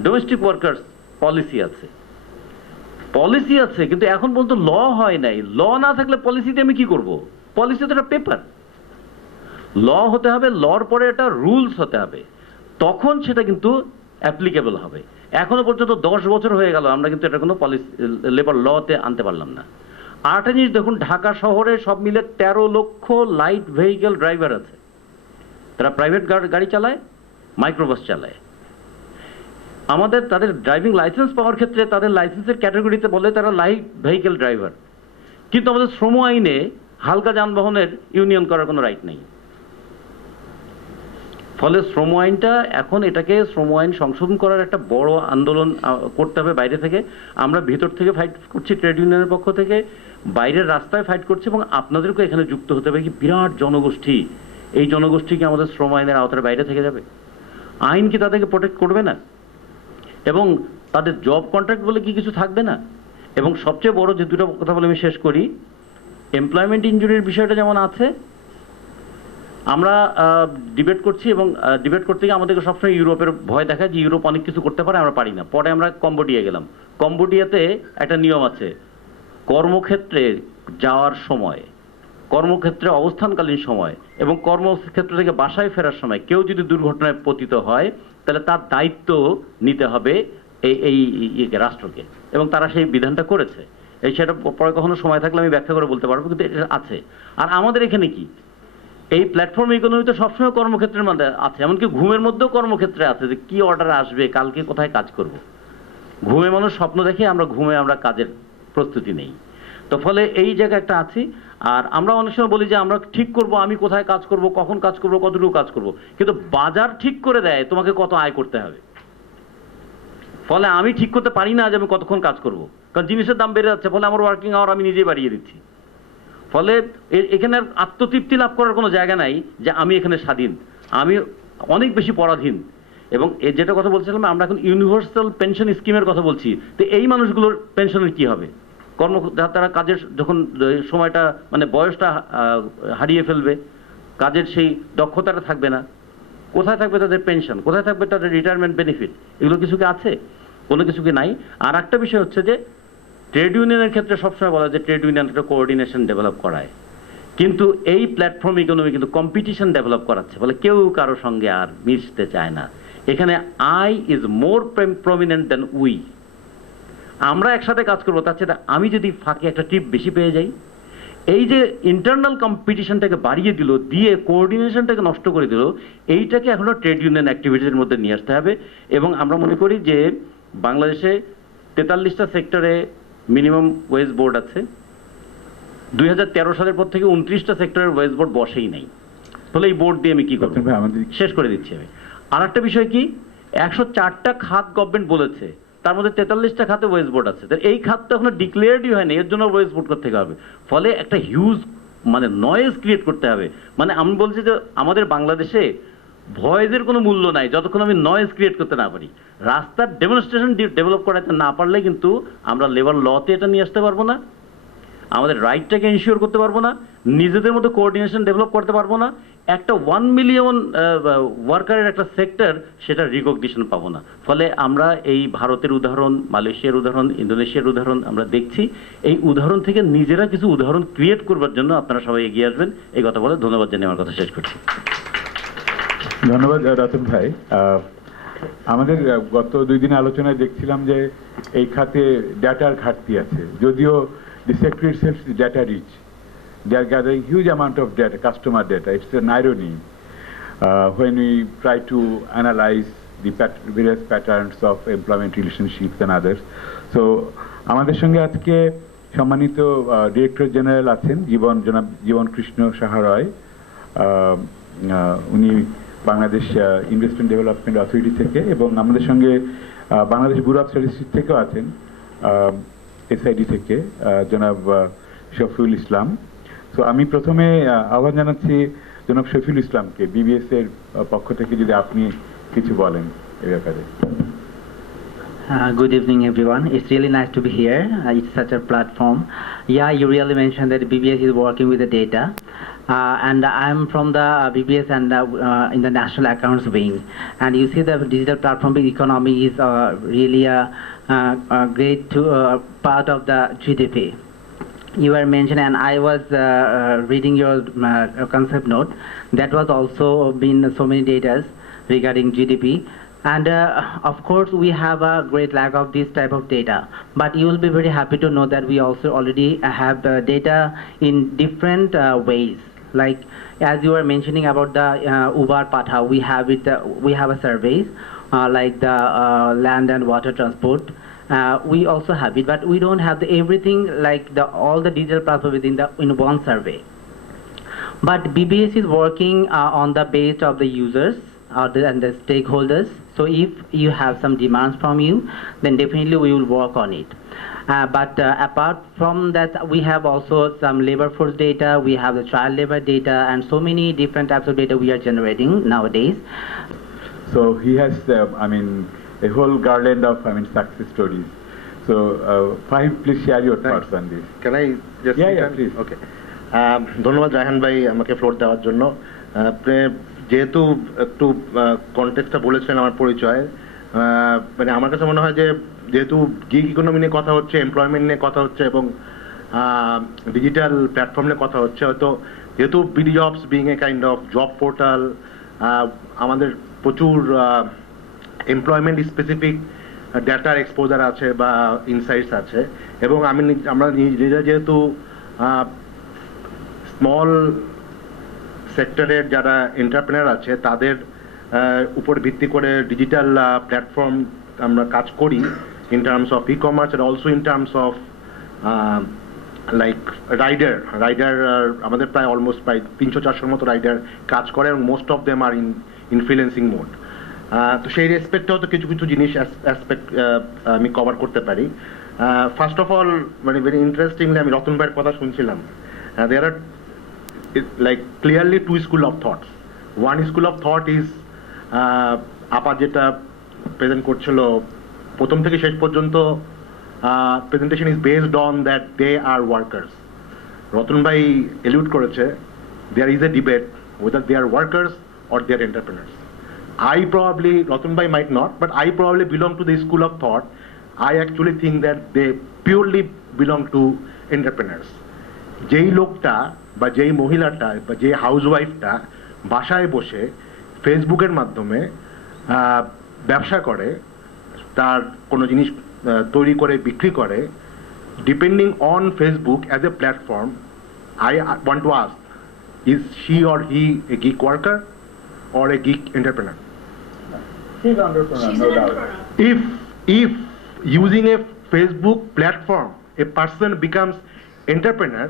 ডোমেস্টিক ওয়ার্কার্স পলিসি আছে। পলিসি আছে, কিন্তু এখন পর্যন্ত ল হয় নাই। ল না থাকলে পলিসিতে আমি কি করব? পলিসি তো একটা পেপার। ল হতে হবে, লর পরে একটা রুলস হতে হবে, তখন সেটা কিন্তু অ্যাপ্লিকেবল হবে। এখনো পর্যন্ত 10 বছর হয়ে গেল আমরা কিন্তু এটা কোনো পলিসি লেবার লতে আনতে পারলাম না। আরেকটা জিনিস দেখুন, ঢাকা শহরে সব মিলে 13 লক্ষ লাইট ভেহিকেল ড্রাইভার আছে। তারা প্রাইভেট গাড়ি চালায়, মাইক্রোবাস চালায়। আমাদের তাদের ড্রাইভিং লাইসেন্স পাওয়ার ক্ষেত্রে তাদের লাইসেন্সের ক্যাটাগরিতে বলে তারা লাইট ভেহিকেল ড্রাইভার, কিন্তু আমাদের শ্রম আইনে হালকা যানবাহনের ইউনিয়ন করার কোনো রাইট নেই। ফলে শ্রম আইনটা এখন এটাকে শ্রম আইন সংশোধন করার একটা বড় আন্দোলন করতে হবে বাইরে থেকে। আমরা ভিতর থেকে ফাইট করছি, ট্রেড ইউনিয়নের পক্ষ থেকে, বাইরের রাস্তায় ফাইট করছি, এবং আপনাদেরকে এখানে যুক্ত হতে হবে। কি বিরাট জনগোষ্ঠী, এই জনগোষ্ঠী কি আমাদের শ্রম আইনের আওতার বাইরে থেকে যাবে? আইন কি তাদেরকে প্রোটেক্ট করবে না? এবং তাদের জব কন্ট্রাক্ট বলে কি কিছু থাকবে না? এবং সবচেয়ে বড় যে দুটো কথা বলে আমি শেষ করি, এমপ্লয়মেন্ট ইনজুরির বিষয়টা যেমন আছে, আমরা ডিবেট করছি এবং ডিবেট করতে গিয়ে আমাদেরকে সবসময় ইউরোপের ভয় দেখায় যে ইউরোপ অনেক কিছু করতে পারে, আমরা পারি না। পরে আমরা কম্বোডিয়া গেলাম। কম্বোডিয়াতে একটা নিয়ম আছে, কর্মক্ষেত্রে যাওয়ার সময়, কর্মক্ষেত্রে অবস্থানকালীন সময় এবং কর্মক্ষেত্র থেকে বাসায় ফেরার সময় কেউ যদি দুর্ঘটনায় পতিত হয় তাহলে তার দায়িত্ব নিতে হবে এই রাষ্ট্রকে, এবং তারা সেই বিধানটা করেছে। সেটা পরে কখনো সময় থাকলে আমি ব্যাখ্যা করে বলতে পারবো, কিন্তু এটা আছে। আর আমাদের এখানে কি, এই প্ল্যাটফর্ম ইকোনমিতে সবসময় কর্মক্ষেত্রের মধ্যে আছে, এমনকি ঘুমের মধ্যেও কর্মক্ষেত্রে আছে যে কি অর্ডার আসবে, কালকে কোথায় কাজ করব। ঘুমে মানুষ স্বপ্ন দেখে, আমরা ঘুমে আমরা কাজের প্রস্তুতি নেই। তো ফলে এই জায়গায় একটা আছি। আর আমরা অনেক সময় বলি যে আমরা ঠিক করব আমি কোথায় কাজ করব, কখন কাজ করব, কতটুকু কাজ করব, কিন্তু বাজার ঠিক করে দেয় তোমাকে কত আয় করতে হবে। ফলে আমি ঠিক করতে পারি না যে আমি কতক্ষণ কাজ করব, কারণ জিনিসের দাম বেড়ে যাচ্ছে। ফলে আমার ওয়ার্কিং আওয়ার আমি নিজেই বাড়িয়ে দিচ্ছি। ফলে এখানে আত্মতৃপ্তি লাভ করার কোনো জায়গা নাই যে আমি এখানে স্বাধীন, আমি অনেক বেশি পরাধীন। এবং যেটা কথা বলছিলাম, আমরা এখন ইউনিভার্সাল পেনশন স্কিমের কথা বলছি। তো এই মানুষগুলোর পেনশনের কি হবে? তারা কাজের যখন সময়টা মানে বয়সটা হারিয়ে ফেলবে, কাজের সেই দক্ষতাটা থাকবে না, কোথায় থাকবে তাদের পেনশন, কোথায় থাকবে তাদের রিটায়ারমেন্ট বেনিফিট? এগুলো কিছু কি আছে? কোনো কিছু কি নাই? আর একটা বিষয় হচ্ছে যে ট্রেড ইউনিয়নের ক্ষেত্রে সবসময় বলা যায় ট্রেড ইউনিয়ন একটা কোঅর্ডিনেশন ডেভেলপ করায়, কিন্তু এই প্ল্যাটফর্ম ইকোনমি কিন্তু কম্পিটিশন ডেভেলপ করাচ্ছে। বলে কেউ কারো সঙ্গে আর মিশতে চায় না। এখানে I is more prominent than we. আমরা একসাথে কাজ করবো, তার চেয়ে আমি যদি ফাঁকে একটা টিপ বেশি পেয়ে যাই, এই যে ইন্টারনাল কম্পিটিশনটাকে বাড়িয়ে দিল, দিয়ে কোঅর্ডিনেশনটাকে নষ্ট করে দিল, এইটাকে এখনো ট্রেড ইউনিয়ন অ্যাক্টিভিটিসের মধ্যে নিয়ে আসতে হবে। এবং আমরা মনে করি যে বাংলাদেশে 43টা সেক্টরে মিনিমাম ওয়েজ বোর্ড আছে। 2013 সালের পর থেকে 29টা সেক্টরের ওয়েজ বোর্ড বসেই নাই। ফলে এই বোর্ড দিয়ে আমি কি করবো? শেষ করে দিচ্ছি আমি। আর একটা বিষয় কি, 104টা খাত গভর্নমেন্ট বলেছে, তার মধ্যে 43টা খাতে ওয়েজ বোর্ড আছে। এই খাতটা এখনো ডিক্লেয়ারডই হয়নি, এর জন্য ওয়েজ বোর্ড করতে হবে। ফলে একটা হিউজ মানে নয়েজ ক্রিয়েট করতে হবে। মানে আমি বলছি যে আমাদের বাংলাদেশে ভয়েসের কোনো মূল্য নাই যতক্ষণ আমি নয়েজ ক্রিয়েট করতে না পারি। রাস্তার ডেমনস্ট্রেশন ডেভেলপ করাতে না পারলে কিন্তু আমরা লেবার লতে এটা নিয়ে আসতে পারবো না, আমাদের রাইটটাকে ইনশিওর করতে পারবো না, নিজেদের মধ্যে কোঅর্ডিনেশন ডেভেলপ করতে পারবো না, একটা 1 মিলিয়ন ওয়ার্কারের একটা সেক্টর সেটা রিকগনিশন পাবো না। ফলে আমরা এই ভারতের উদাহরণ, মালয়েশিয়ার উদাহরণ, ইন্দোনেশিয়ার উদাহরণ আমরা দেখছি। এই উদাহরণ থেকে নিজেরা কিছু উদাহরণ ক্রিয়েট করবার জন্য আপনারা সবাই এগিয়ে আসবেন, এই কথা বলে ধন্যবাদ জানিয়ে আমার কথা শেষ করছি। ধন্যবাদ রতন ভাই। আমাদের গত 2 দিন আলোচনায় দেখছিলাম যে এই খাতে ডেটার ঘাটতি আছে, যদিও the sector itself is data rich. They are gathering huge amount of data, customer data. It's an irony when we try to analyze the various patterns of employment relationships and others. So, আমাদের সঙ্গে আজকে সম্মানিত director general আছেন জনাব জীবন কৃষ্ণ সাহা রয়। উনি Bangladesh investment development authority থেকে, এবং আমাদের সঙ্গে বাংলাদেশ ব্যুরো অফ স্ট্যাটিস্টিক্স থেকেও আছেন এসআইডি থেকে জনাব শফিউল ইসলাম। তো আমি প্রথমে আহ্বান জানাচ্ছি জনাব শফিউল ইসলামকে বিবিএস এর পক্ষ থেকে যদি আপনি কিছু বলেন এই ব্যাপারে। Good evening, everyone. It's really nice to be here. It's such a platform. Yeah, you really mentioned that BBS is working with the data. And I'm from the BBS and in the National Accounts Wing. And you see the digital platform economy is really a great part of the GDP. You were mentioning, and I was reading your concept note. That was also been so many data regarding GDP. And of course, we have a great lack of this type of data. But you will be very happy to know that we also already have data in different ways. Like as you were mentioning about the Uber Patha, we have it. We have a surveys like the land and water transport. We also have it, but we don't have everything like all the digital platform in one survey. But BBS is working on the base of the users and the stakeholders. So if you have some demands from you, then definitely we will work on it. But apart from that, we have also some labor force data, we have the child labor data, and so many different types of data we are generating nowadays. So he has, a whole garland of, success stories. So, Fahim, please share your thoughts on this. Can I just? Yeah, please. Okay. ধন্যবাদ রায়হান ভাই আমাকে floor দেওয়ার জন্য। আপনি যেহেতু একটু কনটেক্সটটা বলেছিলেন আমার পরিচয়, মানে আমার কাছে মনে হয় যে যেহেতু গিগ ইকোনমি নিয়ে কথা হচ্ছে, এমপ্লয়মেন্ট নিয়ে কথা হচ্ছে এবং ডিজিটাল প্ল্যাটফর্ম নিয়ে কথা হচ্ছে, হয়তো যেহেতু BD jobs being a kind of job portal, আমাদের প্রচুর এমপ্লয়মেন্ট স্পেসিফিক ডেটার এক্সপোজার আছে বা ইনসাইটস আছে, এবং আমরা নিজেরা যেহেতু স্মল সেক্টরের যারা এন্টারপ্রেনার আছে তাদের উপর ভিত্তি করে ডিজিটাল প্ল্যাটফর্ম আমরা কাজ করি in terms of e commerce and also in terms of like rider আমাদের প্রায় অলমোস্ট প্রায় 300-400 মতো রাইডার কাজ করে এবং most of them are influencing mode. তো সেই রেসপেক্টেও তো কিছু কিছু জিনিস অ্যাসপেক্ট আমি কভার করতে পারি। ফার্স্ট অফ অল মানে ভেরি ইন্টারেস্টিংলি আমি রতন ভাইয়ের কথা শুনছিলাম। দেয়ার আর like clearly two school of thoughts. One school of thought is আপা যেটা প্রেজেন্ট করছিল প্রথম থেকে শেষ পর্যন্ত presentation is based on that they are workers. Ratan ভাই এলিউড করেছে there is a debate whether they are workers or they are entrepreneurs. I probably, Ratan bhai might not, but I probably belong to the school of thought. I actually think that they purely belong to entrepreneurs. যেই লোকটা বা যেই মহিলাটা বা যে হাউসওয়াইফটা বাসায় বসে ফেসবুকের মাধ্যমে ব্যবসা করে, তার কোনো জিনিস তৈরি করে বিক্রি করে, depending on Facebook as a platform, I want to ask, is she or he A gig worker or a geek entrepreneur? She's an entrepreneur, no doubt. If using a Facebook platform, a person becomes entrepreneur,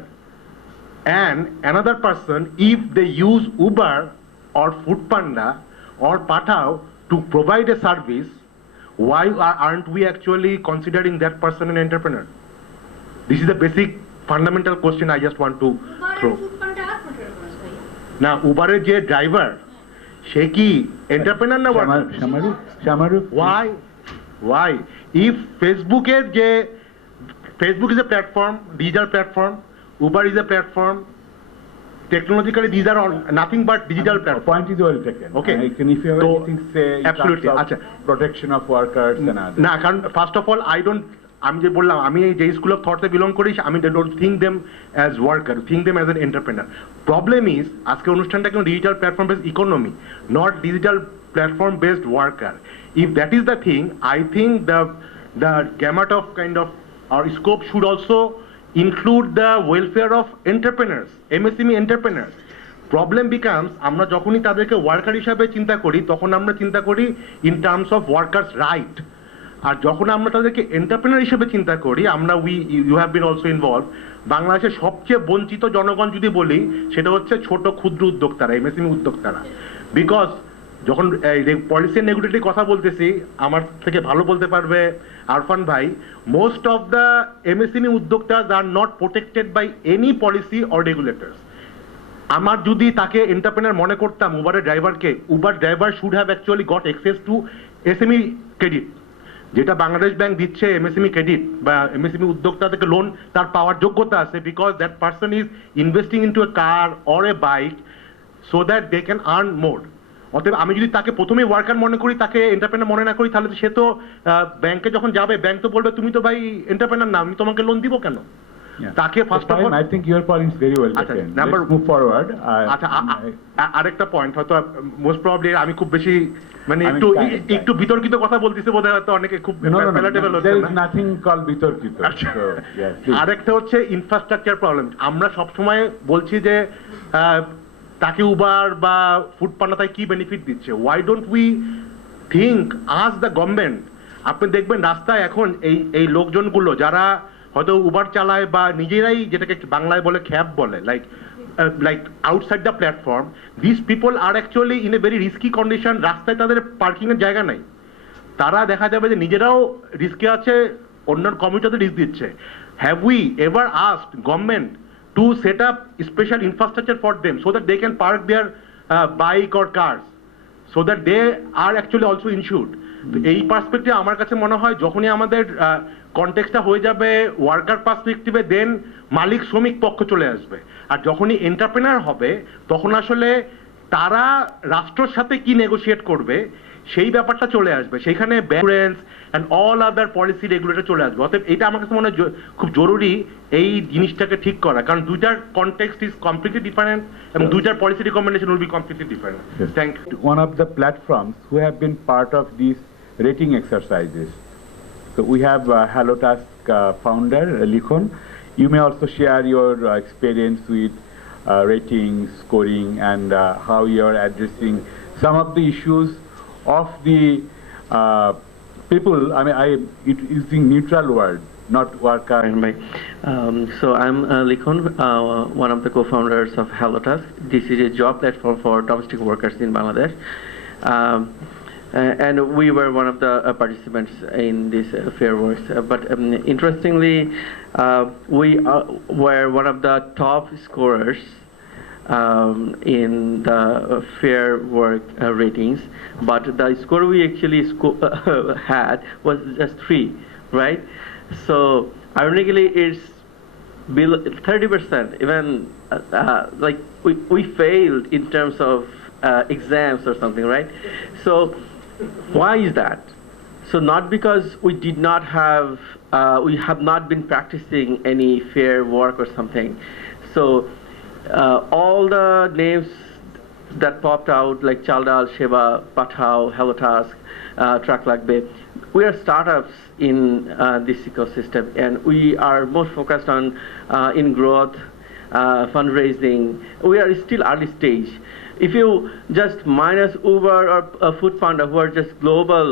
and another person, if they use Uber or Foodpanda or Pathao to provide a service, why aren't we actually considering that person an entrepreneur? This is the basic fundamental question I just want to throw. Now, Uber is a driver. সে কি entrepreneur না Shamaru? Why? If Facebook is a platform, digital platform, Uber is a platform, technologically these are all nothing but digital platforms. Point is well taken. Okay. If you have anything to say in absolutely. terms of protection of workers and others. না কারণ first of all আমি যে বললাম আমি যে school of থটসে belong করি আমি don't think them as worker, think them as an entrepreneur. Problem is আজকে অনুষ্ঠানটা কিন্তু digital platform based economy, not digital platform based worker. If that is the thing, I think the gamut of kind of our scope should also include the welfare of entrepreneurs, MSME entrepreneurs. Problem becomes আমরা যখনই তাদেরকে worker হিসাবে চিন্তা করি তখন আমরা চিন্তা করি in terms of workers right, আর যখন আমরা তাদেরকে এন্টারপ্রেনার হিসেবে চিন্তা করি আমরা you have been also involve. বাংলাদেশের সবচেয়ে বঞ্চিত জনগণ যদি বলি সেটা হচ্ছে ছোট ক্ষুদ্র উদ্যোক্তারা, এমএসএমই উদ্যোক্তারা। বিকজ যখন পলিসি নেগোটিভিটির কথা বলতেছি আমার থেকে ভালো বলতে পারবে আরফান ভাই, মোস্ট অফ দ্য এমএসএমই উদ্যোক্তাস are not protected by any policy or regulators. আমার যদি তাকে এন্টারপ্রেনার মনে করতাম উবারের ড্রাইভারকে, Uber driver should have actually got access to SME credit, যেটা বাংলাদেশ ব্যাংক দিচ্ছে এমএসএমই ক্রেডিট বা এমএসএমই উদ্যোক্তা থেকে লোন তার পাওয়ার যোগ্যতা আছে, because that person is investing into a car or a bike so that they can earn more. অতএব আমি যদি তাকে প্রথমেই ওয়ার্কার মনে করি, তাকে এন্টারপ্রেনার মনে না করি, তাহলে সে তো ব্যাংকে যখন যাবে ব্যাংক তো বলবে তুমি তো ভাই এন্টারপ্রেনার না, আমি তোমাকে লোন দিব কেন? তাকে first of all I think your point is very well taken. Let's move forward. আচ্ছা আরেকটা পয়েন্ট হয়তো মোস্ট প্রবাবলি আমি খুব বেশি মানে একটু বিতর্কিত কথা বলতেছি বোধহয়, হয়তো অনেকে খুব প্যালেটেবল হচ্ছে না। There is nothing called বিতর্কিত। আরেকটা হচ্ছে ইনফ্রাস্ট্রাকচার প্রবলেম। আমরা সবসময় বলছি যে তাকে উবার বা ফুড পান্ডা তাই কি বেনিফিট দিচ্ছে, ওয়াই ডোন্ট উই থিঙ্ক আজ দ্য গভর্নমেন্ট। আপনি দেখবেন রাস্তায় এখন এই লোকজনগুলো যারা হয়তো উবার চালায় বা নিজেরাই যেটাকে বাংলায় বলে খ্যাপ বলে, like outside the platform, this people are actually in a very risky condition. রাস্তায় তাদের পার্কিং এর জায়গা নাই, তারা দেখা যাবে যে নিজেরাও রিস্কে আছে, অন্য কমিউনিটিতে রিস্ক দিচ্ছে। Have we ever asked government to set up special infrastructure for them so that they can park their bike or cars so that they are actually also insured? তো এই পার্সপেক্টিভে আমার কাছে মনে হয় যখনই আমাদের কনটেক্সটটা হয়ে যাবে ওয়ার্কার পার্সপেক্টিভে, দেন মালিক শ্রমিক পক্ষ চলে আসবে। আর যখনই এন্টারপ্রেনার হবে তখন আসলে তারা রাষ্ট্রের সাথে কি নেগোশিয়েট করবে সেই ব্যাপারটা চলে আসবে, সেখানে balance and all other policy regulator চলে আসবে। অতএব এটা আমার কাছে মনে হয় খুব জরুরি এই জিনিসটাকে ঠিক করা, কারণ দুইটার কনটেক্সট ইজ কমপ্লিটলি ডিফারেন্ট এবং দুইটার policy recommendation will be completely different. Thank you. One of the platforms who have been part of these rating exercises, so we have Hellotask founder Likhon. You may also share your experience with rating, scoring, and how you are addressing some of the issues of the people. I mean, I using neutral word, not worker. So I'm Likhon, one of the co-founders of Hellotask. This is a job platform for domestic workers in Bangladesh. And we were one of the participants in this Fairwork. But interestingly, we were one of the top scorers in the Fairwork ratings, but the score we actually had was just 3, right? So ironically, it's below 30%. Even like we failed in terms of exams or something, right? So why is that? So not because we did not have, we have not been practicing any fair work or something. So all the names that popped out like Chaldal, Sheba, Pathao, Hellotask, Traklakbe, we are startups in this ecosystem, and we are most focused on in growth, fundraising. We are still early stage. If you just minus Uber or Foodpanda, who are just global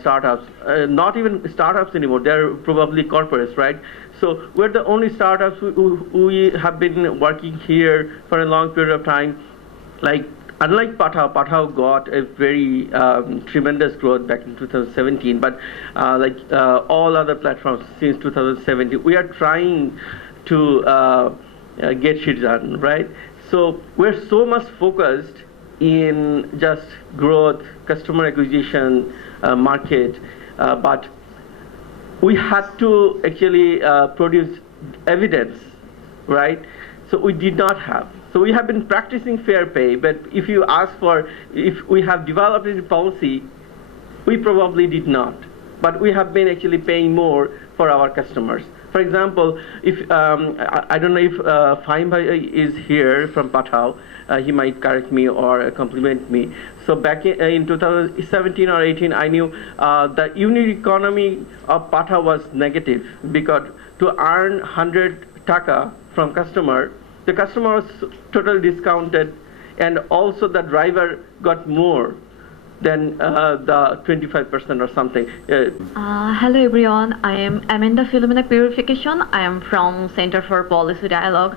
startups, not even startups anymore, they're probably corporates, right? So we're the only startups who have been working here for a long period of time. Like unlike Pathao got a very tremendous growth back in 2017, but like all other platforms since 2017, we are trying to get shit done, right? So we're so much focused in just growth, customer acquisition, market, but we had to actually produce evidence, right? So we did not have. So we have been practicing fair pay, but if you ask for if we have developed a policy, we probably did not. But we have been actually paying more for our customers. For example, if I don't know if Fahim Bhai is here from Pathao, he might correct me or compliment me. So back in 2017 or 18, I knew the unit economy of Pathao was negative because to earn 100 taka from customer, the customer was totally discounted, and also the driver got more than the 25% or something. Hello everyone, I am Amanda Philomena Purification. I am from Center for Policy Dialogue.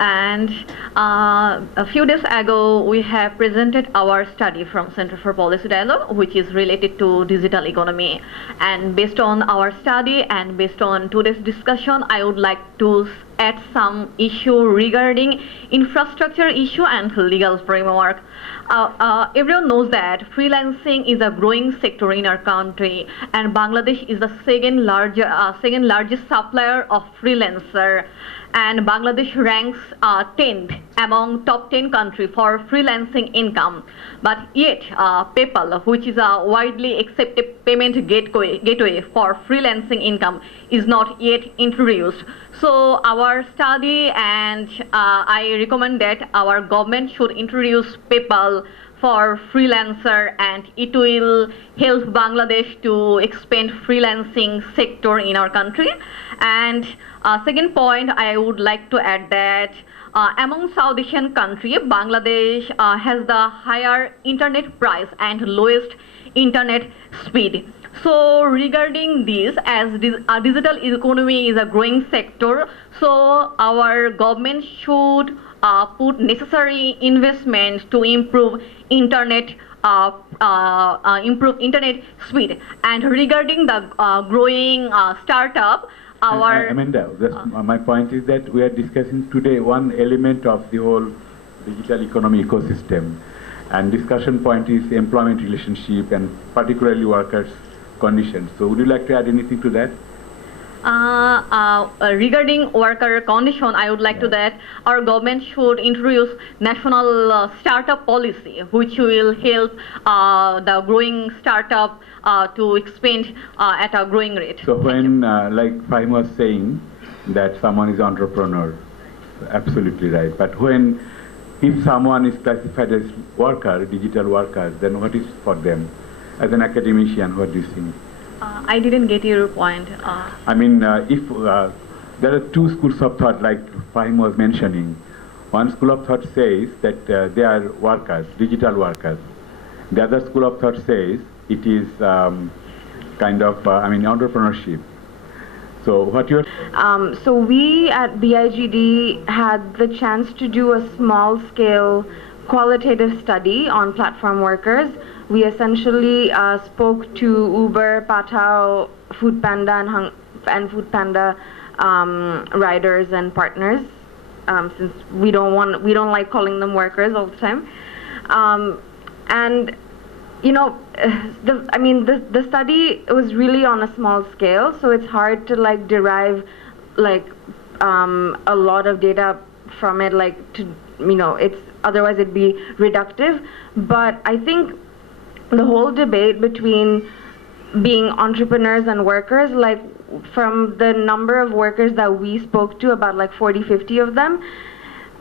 And a few days ago, we have presented our study from Center for Policy Dialogue, which is related to digital economy. And based on our study and based on today's discussion, I would like to add some issue regarding infrastructure issue and legal framework. Everyone knows that freelancing is a growing sector in our country, and Bangladesh is the second largest supplier of freelancer. And Bangladesh ranks 10th among top 10 countries for freelancing income. But yet, PayPal, which is a widely accepted payment gateway for freelancing income, is not yet introduced. So our study and I recommend that our government should introduce PayPal for freelancer, and it will help Bangladesh to expand freelancing sector in our country. And second point, I would like to add that among South Asian countries, Bangladesh has the higher internet price and lowest internet speed. So regarding this, as digital economy is a growing sector, so our government should put necessary investments to improve internet speed. And regarding the growing startup, Amanda, my point is that we are discussing today one element of the whole digital economy ecosystem, and discussion point is employment relationship and particularly workers' conditions. So would you like to add anything to that? Regarding worker condition, I would like to that our government should introduce national startup policy, which will help the growing startup to expand at a growing rate. So when, like Fahim was saying, that someone is entrepreneur, absolutely right. But if someone is classified as worker, digital worker, then what is for them? As an academician, what do you think? I didn't get your point. I mean, if there are two schools of thought, like Fahim was mentioning. One school of thought says that they are workers, digital workers. The other school of thought says it is kind of, entrepreneurship. So what you're... So we at BIGD had the chance to do a small-scale qualitative study on platform workers. We essentially spoke to Uber, Pathao, Foodpanda, and Foodpanda riders and partners, since we don't like calling them workers all the time. And you know, the study was really on a small scale, so it's hard to like derive like a lot of data from it, like to it's otherwise it'd be reductive. But I think the whole debate between being entrepreneurs and workers, like from the number of workers that we spoke to, about like 40-50 of them,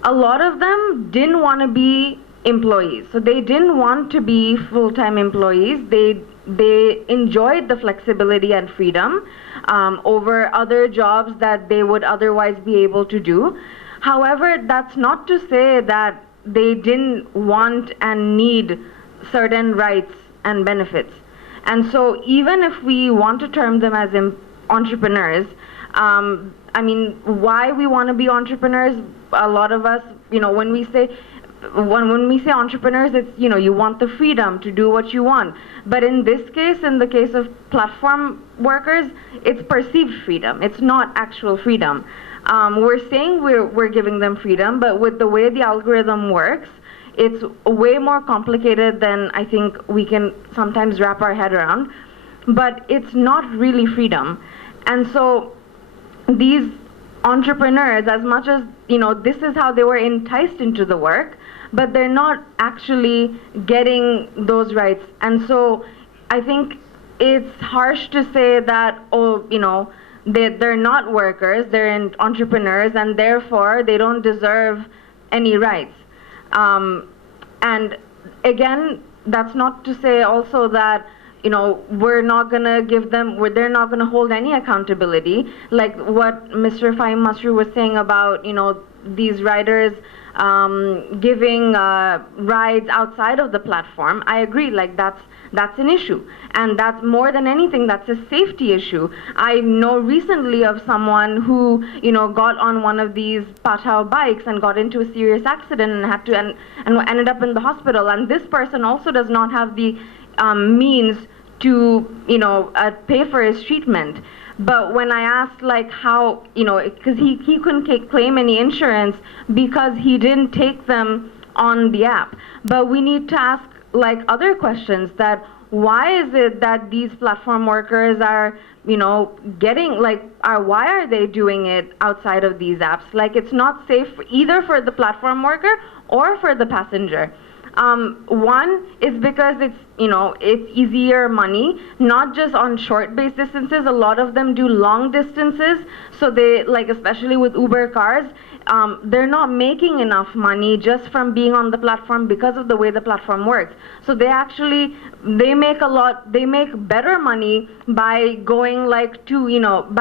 a lot of them didn't want to be employees. So they didn't want to be full-time employees. They enjoyed the flexibility and freedom over other jobs that they would otherwise be able to do. However, that's not to say that they didn't want and need certain rights and benefits. And so even if we want to term them as entrepreneurs, why we want to be entrepreneurs, a lot of us, when we say entrepreneurs, it's, you want the freedom to do what you want. But in this case, in the case of platform workers, it's perceived freedom. It's not actual freedom. We're saying we're giving them freedom, but with the way the algorithm works, it's way more complicated than I think we can sometimes wrap our head around. But it's not really freedom. And so these entrepreneurs, as much as, this is how they were enticed into the work, but they're not actually getting those rights. And so I think it's harsh to say that, they're not workers, they're entrepreneurs, and therefore they don't deserve any rights. And again, that's not to say also that we're not going to give them, they're not going to hold any accountability. Like what Mr. Fahim Masroor was saying about, these riders giving rides outside of the platform. I agree, like that's an issue. And that's more than anything, that's a safety issue. I know recently of someone who, got on one of these Patao bikes and got into a serious accident and had to, and ended up in the hospital. And this person also does not have the means to, pay for his treatment. But when I asked like how, because he couldn't claim any insurance because he didn't take them on the app. But we need to ask like other questions, that why is it that these platform workers are, getting why are they doing it outside of these apps? Like it's not safe either for the platform worker or for the passenger. One is because it's, it's easier money, not just on short base distances. A lot of them do long distances. So they, especially with Uber cars, they're not making enough money just from being on the platform because of the way the platform works. So they make better money by going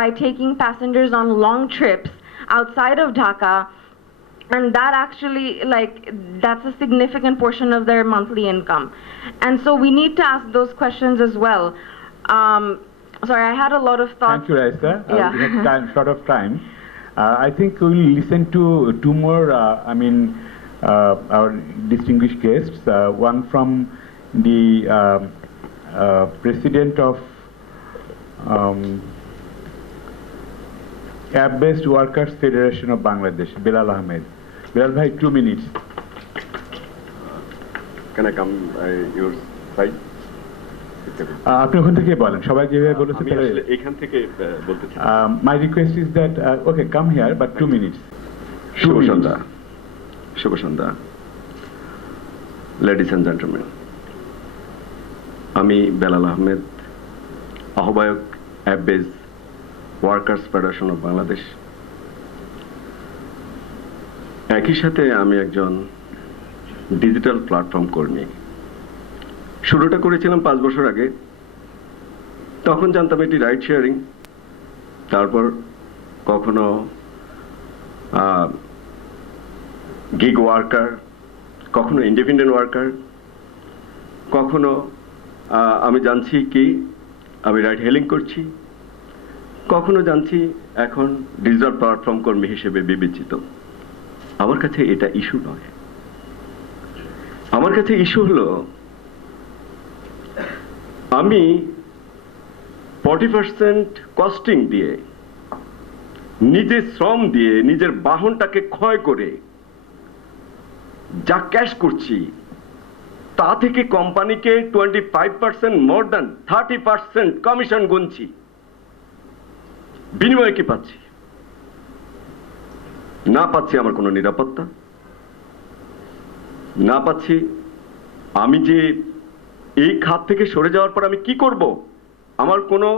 by taking passengers on long trips outside of Dhaka. And that actually, that's a significant portion of their monthly income. And so we need to ask those questions as well. Sorry, I had a lot of thoughts. Thank you, Raisa. Yeah. We have short of time. I think we'll listen to two more, our distinguished guests. One from the president of App-Based Workers Federation of Bangladesh, Bilal Ahmed. Bilal bhai, 2 minutes. Can I come your side? আপনি ওখান থেকে বলেন, সবাই যেভাবে বলেছে আমি আসলে এখান থেকে বলতে চাই। My request is that okay, come here, but 2 minutes. শুভ সন্ধ্যা, লেডিস এন্ড জেন্টলম্যান। আমি বেলাল আহমেদ, আহ্বায়ক app base workers federation of Bangladesh. একই সাথে আমি একজন ডিজিটাল প্ল্যাটফর্ম কর্মী। শুরুটা করেছিলাম 5 বছর আগে। তখন জানতাম এটি রাইড শেয়ারিং, তারপর কখনো গিগ ওয়ার্কার, কখনো ইন্ডিপেন্ডেন্ট ওয়ার্কার, কখনো আমি জানছি কি আমি রাইড হেলিং করছি, কখনো জানছি এখন ডিজিটাল প্ল্যাটফর্ম কর্মী হিসেবে বিবেচিত। আমার কাছে এটা ইস্যু নয়। আমার কাছে ইস্যু হলো আমি 40% কস্টিং দিয়ে, নিজের শ্রম দিয়ে, নিজের বাহনটাকে ক্ষয় করে যা ক্যাশ করছি, তা থেকে কোম্পানিকে 25% মোর দ্যান 30% কমিশন গুনছি। বিনিময়ে কি পাচ্ছি? না পাচ্ছি আমার কোনো নিরাপত্তা, না পাচ্ছি আমি যে এই খাত থেকে সরে যাওয়ার পর আমি কি করব। আমার কোনো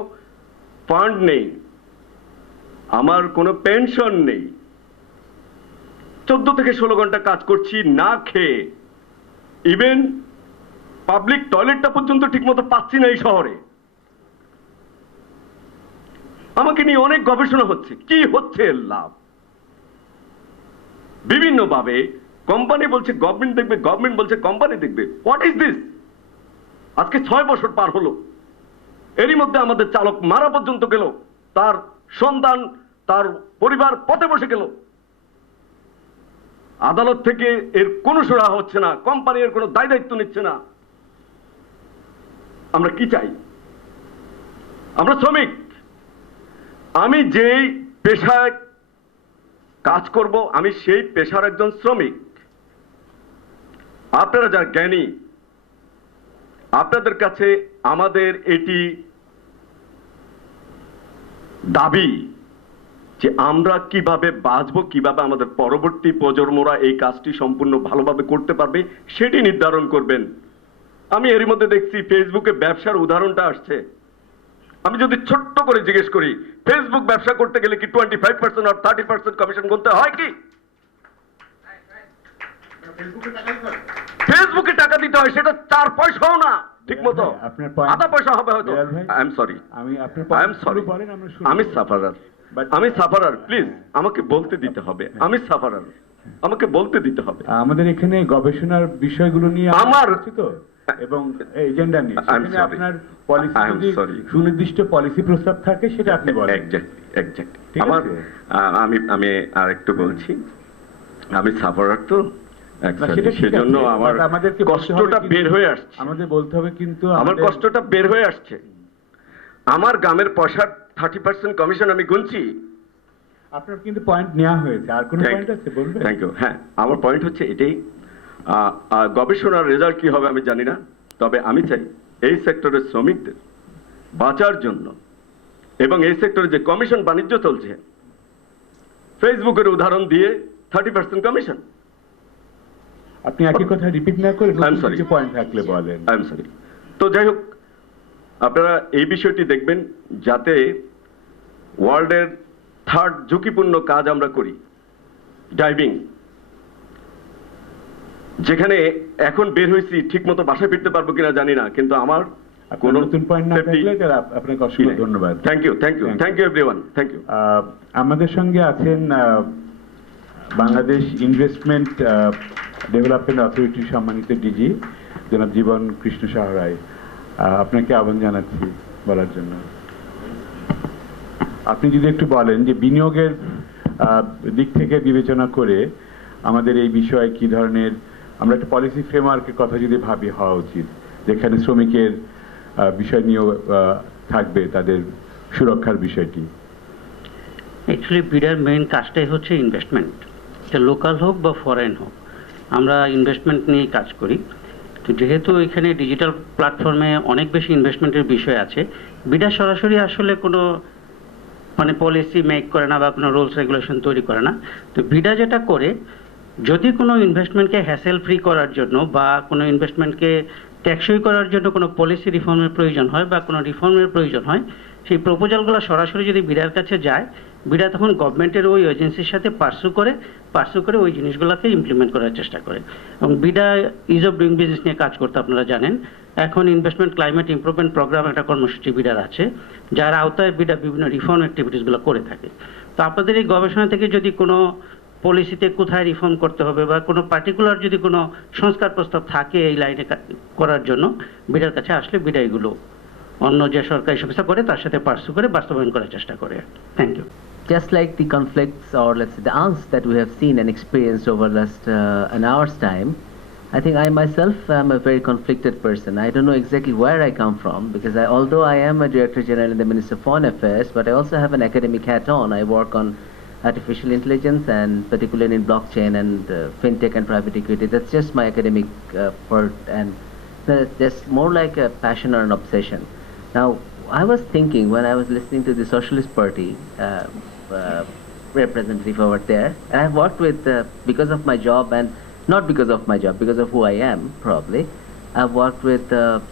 ফান্ড নেই, আমার কোনো পেনশন নেই, 14 থেকে 16 ঘন্টা কাজ করছি না খেয়ে। ইভেন পাবলিক টয়লেটটা পর্যন্ত ঠিকমতো পাচ্ছি না এই শহরে। আমাকে নিয়ে অনেক গবেষণা হচ্ছে, কি হচ্ছে এর লাভ। বিভিন্নভাবে কোম্পানি বলছে গভর্নমেন্ট দেখবে, গভর্নমেন্ট বলছে কোম্পানি দেখবে। What is this? আজকে 6 বছর পার হলো, এরই মধ্যে আমাদের চালক মারা পর্যন্ত গেল, তার সন্তান, তার পরিবার পথে বসে গেল। আদালত থেকে এর কোনো সুরাহা হচ্ছে না, কোম্পানি এর কোনো দায় দায়িত্ব নিচ্ছে না। আমরা কি চাই? আমরা শ্রমিক। আমি যেই পেশায় কাজ করব, আমি সেই পেশার একজন শ্রমিক। আপনারা যারা জ্ঞানী, আপনাদের কাছে আমাদের এটি দাবি যে আমরা কিভাবে বাঁচবো, কিভাবে আমাদের পরবর্তী প্রজন্মরা এই কাজটি সম্পূর্ণ ভালোভাবে করতে পারবে সেটি নির্ধারণ করবেন। আমি এর মধ্যে দেখছি ফেসবুকে ব্যবসার উদাহরণটা আসছে। আমি যদি ছোট্ট করে জিজ্ঞেস করি, ফেসবুক ব্যবসা করতে গেলে কি 25% আর 30% কমিশন গুনতে হয় কি? ফেসবুকে টাকা দিতে হয়, সেটা 4 পয়সাও না ঠিক মতো, আধা পয়সা হবে হয়তো। আই এম সরি, আমি সাফারার, আমি সাফারার, প্লিজ আমাকে বলতে দিতে হবে, আমি সাফারার, আমাকে বলতে দিতে হবে। আমাদের এখানে গবেষণার বিষয়গুলো নিয়ে আমার তো এবং এজেন্ডা নিয়ে সেখানে আপনার পলিসি যদি সুনির্দিষ্ট পলিসি প্রস্তাব থাকে সেটা আপনি বলেন। এক্স্যাক্টলি আমার আমি আর একটু বলছি, আমি সাফারার তো সেজন্য আমার কষ্টটা বের হয়ে আসছে, আমাদের বলতে হবে, কিন্তু আমার কষ্টটা বের হয়ে আসছে। আমার গ্রামের পয়সার 30% কমিশন আমি গুনছি। আপনার কিন্তু পয়েন্ট নেওয়া হয়েছে, আর কোনো পয়েন্ট আছে বলবেন? Thank you. হ্যাঁ, আমার পয়েন্ট হচ্ছে এটাই, গবেষণার রেজাল্ট কি হবে আমি জানি না, তবে আমি চাই এই সেক্টরের শ্রমিকদের বাঁচার জন্য এবং এই সেক্টরে যে কমিশন বাণিজ্য চলছে, ফেসবুকের উদাহরণ দিয়ে 30% কমিশন। আপনি একই কথা রিপিট না করে কিছু পয়েন্ট থাকলে বলেন। I am sorry. তো যাই হোক, আপনারা এই বিষয়টি দেখবেন যাতে ওয়ার্ল্ডের 3rd ঝুঁকিপূর্ণ কাজ আমরা করি, ড্রাইভিং, যেখানে এখন বের হয়েছি ঠিক মতো বাসায় ফিরতে পারবো কিনা জানি না, কিন্তু আমার কোনো নতুন পয়েন্ট না থাকলে আপনাকে অসংখ্য ধন্যবাদ। Thank you, thank you, thank you everyone, thank you. আমাদের সঙ্গে আছেন বাংলাদেশ ইনভেস্টমেন্ট ডেভেলপমেন্ট অথরিটির সম্মানিত ডিজি জনাব জীবন কৃষ্ণ সাহা রায়, আপনাকে আহ্বান জানাচ্ছি বলার জন্য। আপনি যদি একটু বলেন যে বিনিয়োগের দিক থেকে বিবেচনা করে আমাদের এই বিষয়ে কি ধরনের, আমরা একটা পলিসি ফ্রেমওয়ার্কের কথা যদি ভাবি হওয়া উচিত, যেখানে শ্রমিকের বিষয় নিয়েও থাকবে, তাদের সুরক্ষার বিষয়টি। অ্যাকচুয়ালি বিডার মেইন কাজটাই হচ্ছে ইনভেস্টমেন্ট, এটা লোকাল হোক বা ফরেন হোক, আমরা ইনভেস্টমেন্ট নিয়ে কাজ করি। তো যেহেতু এখানে ডিজিটাল প্ল্যাটফর্মে অনেক বেশি ইনভেস্টমেন্টের বিষয় আছে, বিডা সরাসরি আসলে কোনো পলিসি মেক করে না বা কোনো রুলস রেগুলেশন তৈরি করে না। তো বিডা যেটা করে, যদি কোনো ইনভেস্টমেন্টকে হ্যাসেল ফ্রি করার জন্য বা কোনো ইনভেস্টমেন্টকে টেকসই করার জন্য কোনো পলিসি রিফর্মের প্রয়োজন হয় বা কোনো রিফর্মের প্রয়োজন হয়, সেই প্রপোজালগুলো সরাসরি যদি বিডার কাছে যায়, বিডা তখন গভর্নমেন্টের ওই এজেন্সির সাথে পার্সু করে ওই জিনিসগুলোকে ইমপ্লিমেন্ট করার চেষ্টা করে। এবং BIDA is of doing business নিয়ে কাজ করতে আপনারা জানেন, এখন ইনভেস্টমেন্ট ক্লাইমেট ইমপ্রুভমেন্ট প্রোগ্রাম একটা কর্মসূচি বিডার আছে, যার আওতায় বিডা বিভিন্ন রিফর্ম অ্যাক্টিভিটিসগুলো করে থাকে। তো আপনাদের এই গবেষণা থেকে যদি কোনো পলিসিতে কোথায় রিফর্ম করতে হবে বা কোনো পার্টিকুলার যদি কোনো সংস্কার প্রস্তাব থাকে এই লাইনে করার জন্য, বিডার কাছে আসলে বিডা এগুলো অন্য যে সরকারি সংস্থা করে তার সাথে পার্সু করে বাস্তবায়ন করার চেষ্টা করে। Thank you. Just like the conflicts or let's say the angst that we have seen and experienced over last an hour's time, I think I myself am a very conflicted person. I don't know exactly where I come from, because although I am a Director General in the Ministry of Foreign Affairs, but I also have an academic hat on. I work on artificial intelligence and particularly in blockchain and fintech and private equity. That's just my academic part, and that's more like a passion or an obsession. Now, I was thinking when I was listening to the Socialist Party representative over there, and I've worked with, because of my job and not because of my job, because of who I am probably, I've worked with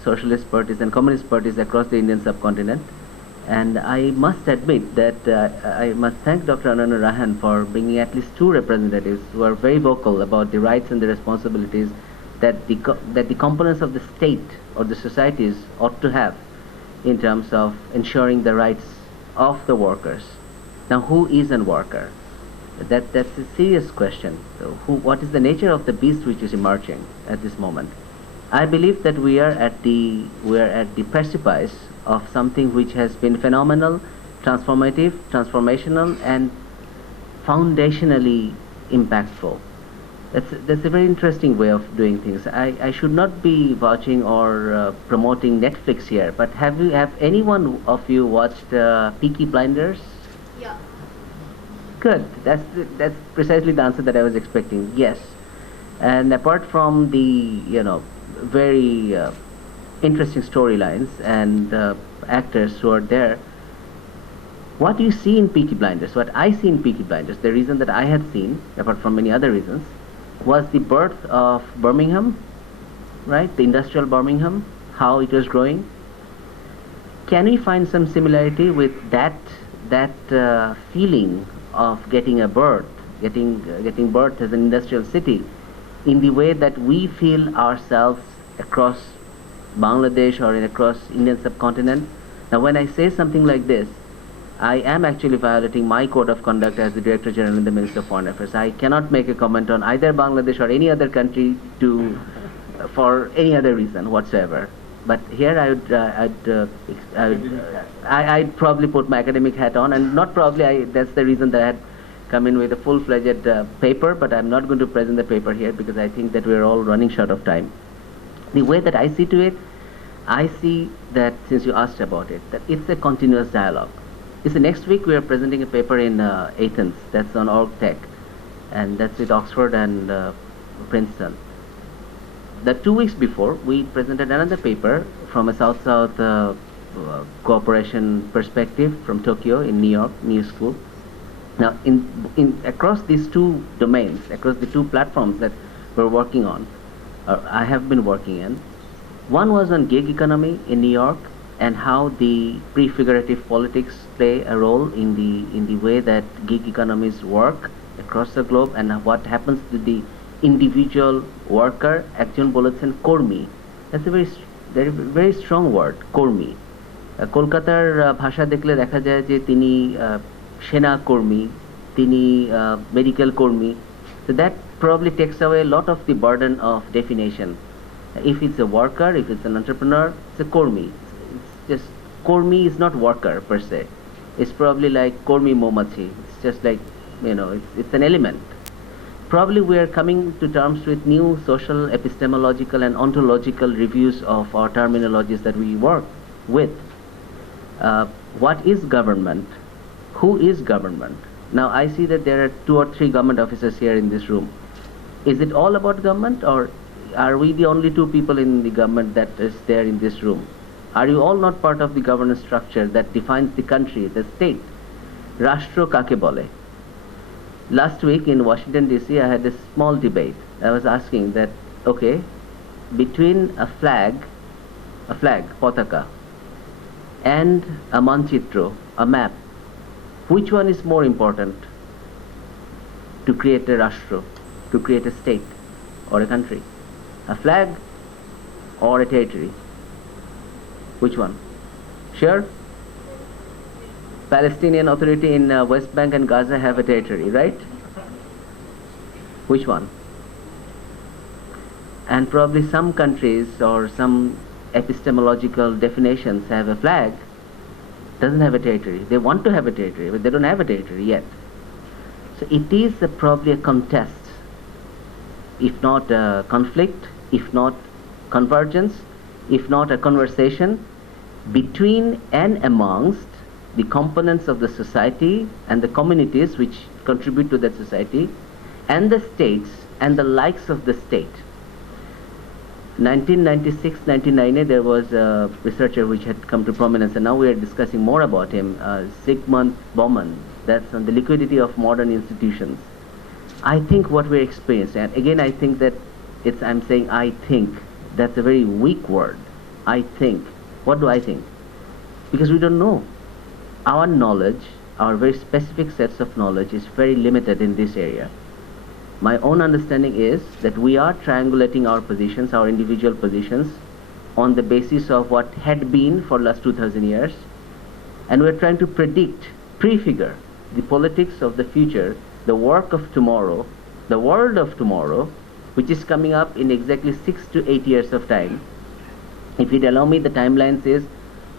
socialist parties and communist parties across the Indian subcontinent, and I must admit that I must thank Dr. Anana Rahan for bringing at least 2 representatives who are very vocal about the rights and the responsibilities that the components of the state or the societies ought to have in terms of ensuring the rights of the workers. Now, who is a worker? That's a serious question. So what is the nature of the beast which is emerging at this moment? I believe that we are at the precipice of something which has been phenomenal, transformational, and foundationally impactful. That's a very interesting way of doing things. I should not be watching or promoting Netflix here, but have any one of you watched Peaky Blinders? Yeah. Good. That's precisely the answer that I was expecting. Yes. And apart from the, very interesting storylines and actors who are there, what you see in Peaky Blinders, what I see in Peaky Blinders, the reason that I had seen, apart from many other reasons, was the birth of Birmingham, right? The industrial Birmingham, how it was growing. Can we find some similarity with that feeling of getting a birth, getting birth as an industrial city, in the way that we feel ourselves across Bangladesh or across Indian subcontinent? Now, when I say something like this, I am actually violating my code of conduct as the Director General in the Ministry of Foreign Affairs. I cannot make a comment on either Bangladesh or any other country for any other reason whatsoever. But here I'd probably put my academic hat on, and not probably, that's the reason that I had come in with a full-fledged paper, but I'm not going to present the paper here because I think that we're all running short of time. The way that I see to it, I see that, since you asked about it, that it's a continuous dialogue. It's next week we are presenting a paper in Athens, that's on org tech, and that's with Oxford and Princeton. The 2 weeks before, we presented another paper from a South-South cooperation perspective from Tokyo in New York, New School. Now, across these two domains, across the two platforms that we're working on, I have been working in, one was on gig economy in New York and how the prefigurative politics play a role in the way that gig economies work across the globe, and what happens to the individual worker. একজন বলেছেন কর্মী, that's a very strong word, কর্মী. কলকাতার ভাষা দেখলে দেখা যায় যে তিনি সেনা কর্মী, তিনি মেডিকেল কর্মী. So that probably takes away a lot of the burden of definition. If it's a worker, if it's an entrepreneur, it's a kormi. It's just, kormi is not worker per se. It's probably like kormi momachi. It's just like, it's an element. Probably we are coming to terms with new social, epistemological and ontological reviews of our terminologies that we work with. What is government? Who is government? Now I see that there are 2 or 3 government officers here in this room. Is it all about government, or are we the only 2 people in the government that is there in this room? Are you all not part of the governance structure that defines the country, the state? Rashtra kake bole? Last week in Washington DC, I had a small debate. I was asking that, okay, between a flag, potaka, and a manchitro, a map, which one is more important to create a rashtra, to create a state or a country? A flag or a territory? Which one? Sure? Palestinian Authority in West Bank and Gaza have a territory, right? Which one? And probably some countries or some epistemological definitions have a flag, doesn't have a territory. They want to have a territory, but they don't have a territory yet. So it is probably a contest, if not a conflict, if not convergence, if not a conversation between and amongst the components of the society and the communities which contribute to that society, and the states and the likes of the state. 1996-99, there was a researcher which had come to prominence, and now we are discussing more about him, Zygmunt Bauman. That's on the liquidity of modern institutions. I think what we're experiencing, and again I think that I'm saying I think, that's a very weak word. I think. What do I think? Because we don't know. Our knowledge, our very specific sets of knowledge is very limited in this area. My own understanding is that we are triangulating our positions, our individual positions, on the basis of what had been for the last 2,000 years, and we're trying to prefigure the politics of the future, the work of tomorrow, the world of tomorrow, which is coming up in exactly 6 to 8 years of time. If you'd allow me, the timelines is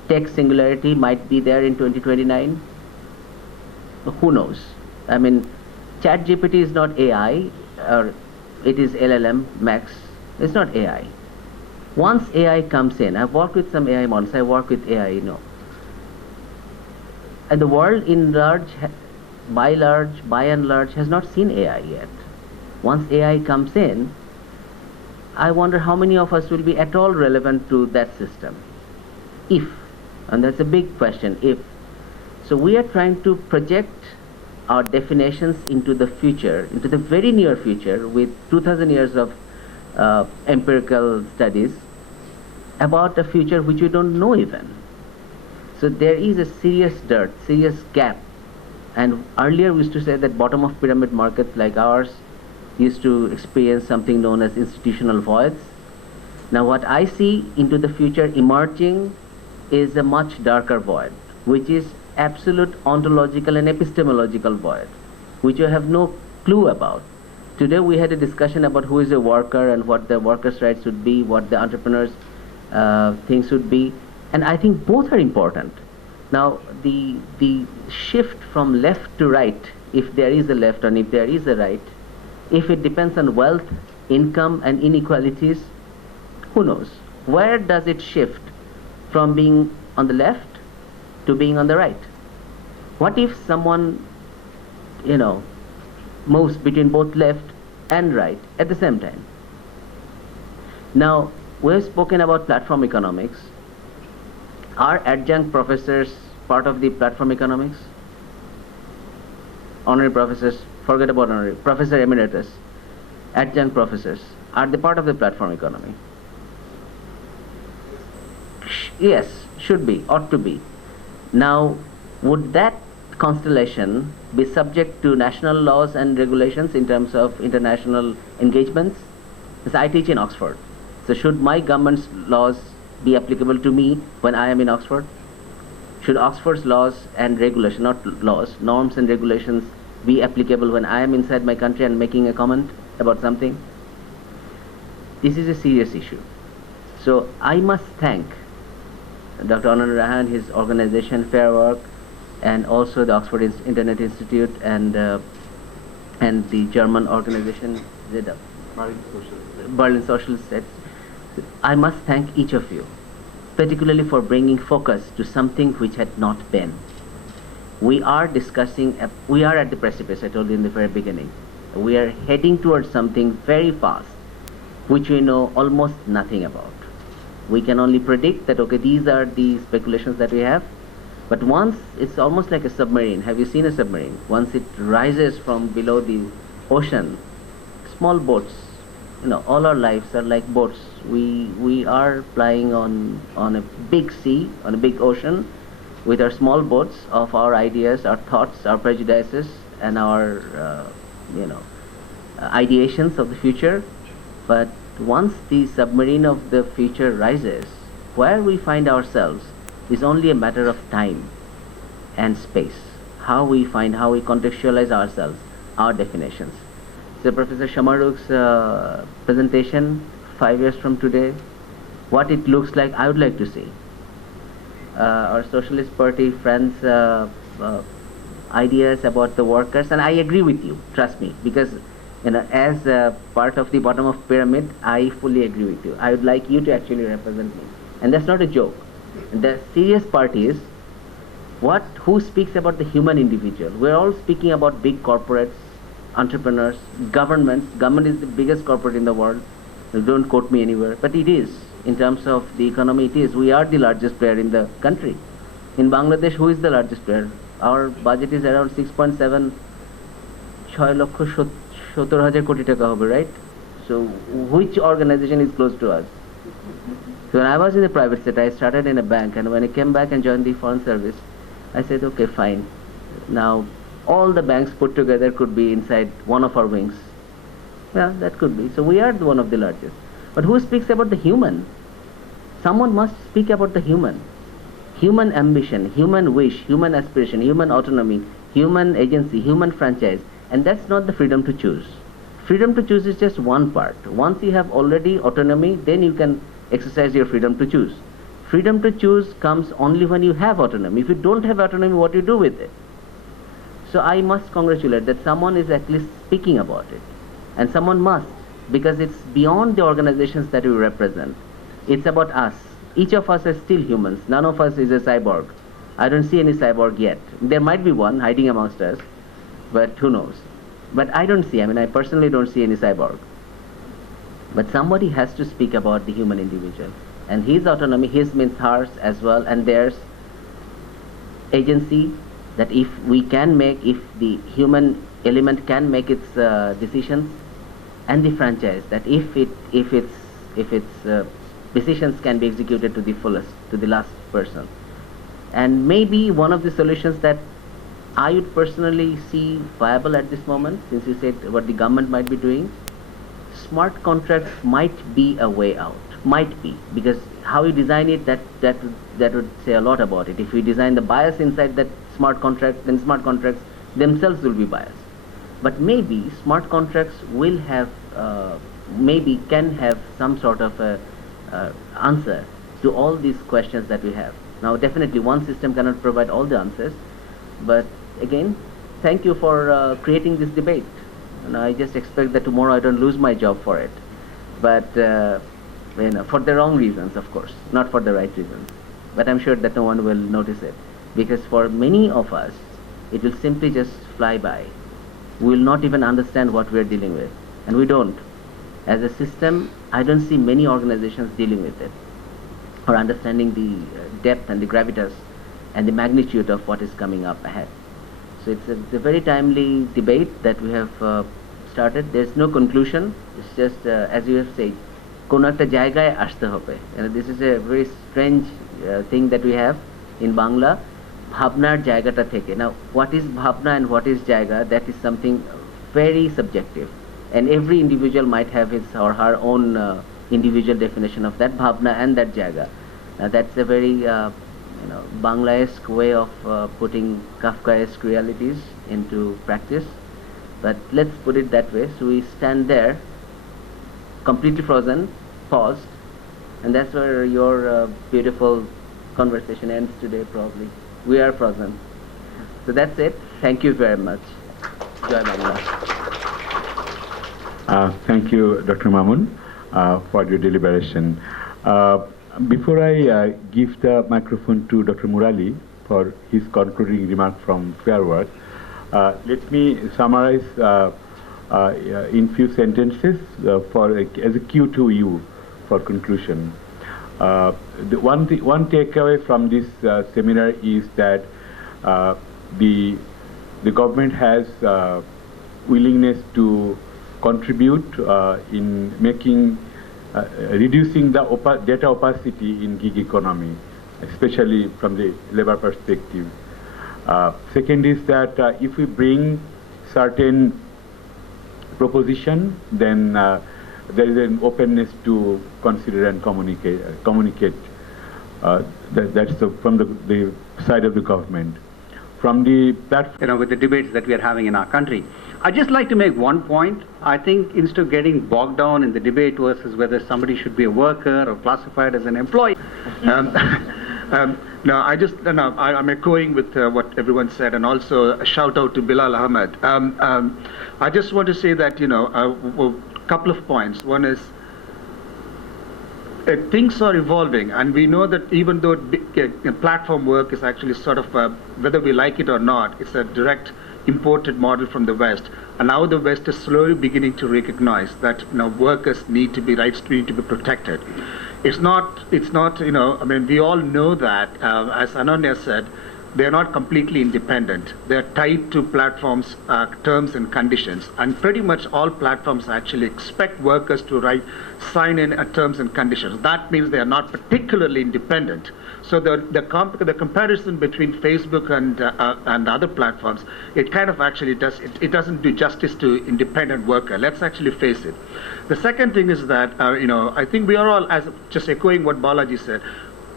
tech singularity might be there in 2029. Who knows? I mean, ChatGPT is not AI, or it is LLM Max. It's not AI. Once AI comes in, I've worked with some AI models. I work with AI, and the world in large, by and large, has not seen AI yet. Once AI comes in, I wonder how many of us will be at all relevant to that system. If, and that's a big question, if. So we are trying to project our definitions into the future, into the very near future, with 2000 years of empirical studies about a future which we don't know even. So there is a serious dearth, serious gap. And earlier we used to say that bottom of pyramid markets like ours used to experience something known as institutional voids. Now what I see into the future emerging is a much darker void, which is absolute ontological and epistemological void, which you have no clue about. Today we had a discussion about who is a worker and what the workers' rights should be, what the entrepreneurs' things should be, and I think both are important. Now the shift from left to right, if there is a left and if there is a right, if it depends on wealth, income and inequalities, who knows? Where does it shift from being on the left to being on the right? What if someone, moves between both left and right at the same time? Now, we have spoken about platform economics. Are adjunct professors part of the platform economics? Honorary professors, forget about honorary, professor emeritus, adjunct professors, are they part of the platform economy? Yes, should be, ought to be. Now, would that constellation be subject to national laws and regulations in terms of international engagements? Because I teach in Oxford. So should my government's laws be applicable to me when I am in Oxford? Should Oxford's laws and regulations, not laws, norms and regulations be applicable when I am inside my country and making a comment about something? This is a serious issue. So I must thank Dr. Anand Rahan, his organization Fairwork, and also the Oxford Internet Institute and the German organization Berlin Social Studies. I must thank each of you, particularly for bringing focus to something which had not been. We are discussing, we are at the precipice, I told you in the very beginning. We are heading towards something very fast, which we know almost nothing about. We can only predict that, okay, these are the speculations that we have, but once it's almost like a submarine. Have you seen a submarine? Once it rises from below the ocean, small boats, all our lives are like boats. We are flying on a big sea, on a big ocean, with our small boats of our ideas, our thoughts, our prejudices, and our, ideations of the future. But once the submarine of the future rises, where we find ourselves is only a matter of time and space. How we contextualize ourselves, our definitions. So Professor Shamaruk's presentation 5 years from today, what it looks like, I would like to see. Our Socialist Party friends' ideas about the workers, and I agree with you, trust me, because as part of the bottom of pyramid, I fully agree with you. I would like you to actually represent me. And that's not a joke. The serious part is, who speaks about the human individual? We're all speaking about big corporates, entrepreneurs, governments. Government is the biggest corporate in the world. Don't quote me anywhere, but it is. In terms of the economy, it is. We are the largest player in the country. In Bangladesh, who is the largest player? Our budget is around 6.7, 6,70,000 koti taka hobe, right? So which organization is close to us? So when I was in the private sector, I started in a bank, and when I came back and joined the foreign service, I said, okay, fine. Now all the banks put together could be inside one of our wings. Yeah, that could be. So we are one of the largest. But who speaks about the human? Someone must speak about the human. Human ambition, human wish, human aspiration, human autonomy, human agency, human franchise. And that's not the freedom to choose. Freedom to choose is just one part. Once you have already autonomy, then you can exercise your freedom to choose. Freedom to choose comes only when you have autonomy. If you don't have autonomy, what do you do with it? So I must congratulate that someone is at least speaking about it. And someone must, because it's beyond the organizations that we represent. It's about us. Each of us is still humans. None of us is a cyborg. I don't see any cyborg yet. There might be one hiding amongst us, but who knows? But I don't see, I personally don't see any cyborg. But somebody has to speak about the human individual. And his autonomy, his means hers as well, and theirs agency, that if the human element can make its decisions, and the franchise, that if its decisions can be executed to the fullest, to the last person. And maybe one of the solutions that I would personally see viable at this moment, since you said what the government might be doing, smart contracts might be a way out. Might be, because how you design it, that would say a lot about it. If we design the bias inside that smart contract, then smart contracts themselves will be biased. But maybe smart contracts will have, maybe can have some sort of a answer to all these questions that we have. Now, definitely one system cannot provide all the answers, but again, thank you for creating this debate. And I just expect that tomorrow I don't lose my job for it. But for the wrong reasons, of course, not for the right reasons. But I'm sure that no one will notice it, because for many of us, it will simply just fly by. We will not even understand what we are dealing with, and we don't. As a system, I don't see many organizations dealing with it, or understanding the depth and the gravitas and the magnitude of what is coming up ahead. So it's a very timely debate that we have started. There's no conclusion. It's just, as you have said, কোনো একটা জায়গায় আসতে হবে. This is a very strange thing that we have in Bangla, ভাবনার জায়গাটা থেকে. Now, what is bhavna and what is জায়গা? That is something very subjective, and every individual might have his or her own individual definition of that bhavna and that জায়গা. Now, that's a very Banglaesque way of putting Kafkaesque realities into practice. But let's put it that way. So we stand there, completely frozen, paused, and that's where your beautiful conversation ends today, probably. We are frozen. So that's it. Thank you very much. Jai Bangla. Thank you, Dr. Mamun, for your deliberation. Before I give the microphone to Dr. Murali for his concluding remark from Fairwork, let me summarize in few sentences as a cue to you for conclusion. The one takeaway from this seminar is that the government has willingness to contribute in making reducing the data opacity in gig economy, especially from the labor perspective. Second is that if we bring certain proposition, then there is an openness to consider and communicate. That's from the side of the government. From the platform, with the debates that we are having in our country, I'd just like to make one point. I think instead of getting bogged down in the debate versus whether somebody should be a worker or classified as an employee, I'm echoing with what everyone said, and also a shout out to Bilal Ahmed. I just want to say that, a couple of points. One is, things are evolving, and we know that even though platform work is actually sort of, whether we like it or not, it's a direct imported model from the West. And now the West is slowly beginning to recognize that workers rights need to be protected. It's not, we all know that, as Ananya said, they're not completely independent. They're tied to platforms' terms and conditions. And pretty much all platforms actually expect workers to sign in terms and conditions. That means they are not particularly independent. So the comparison between Facebook and other platforms, it kind of actually doesn't do justice to independent worker. Let's actually face it. The second thing is that, I think we are all, as just echoing what Balaji said,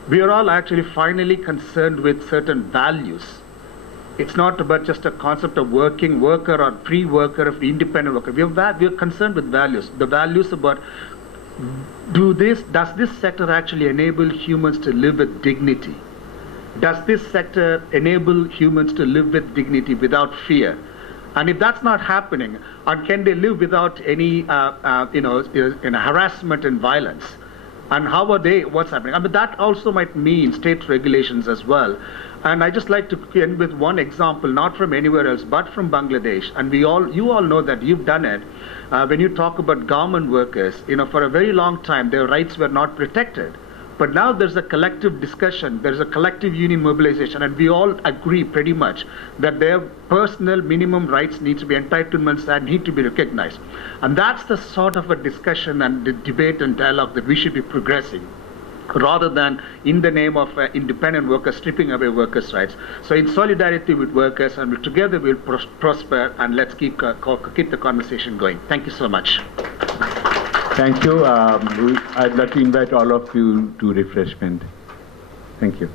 we are all actually finally concerned with certain values. It's not about just a concept of working worker or free worker or independent worker. We are concerned with values. The values about does this sector actually enable humans to live with dignity? Does this sector enable humans to live with dignity without fear? And if that's not happening, or can they live without any harassment and violence? And how are they, what's happening? I mean, that also might mean state regulations as well. And I just like to end with one example, not from anywhere else, but from Bangladesh. And you all know that you've done it. When you talk about government workers, for a very long time, their rights were not protected. But now there's a collective discussion, there's a collective union mobilization, and we all agree pretty much that their personal minimum rights need to be entitlements and need to be recognized. And that's the sort of a discussion and the debate and dialogue that we should be progressing, rather than in the name of independent workers stripping away workers' rights. So in solidarity with workers, and together we'll prosper, and let's keep the conversation going. Thank you so much. Thank you. I'd like to invite all of you to refreshment. Thank you.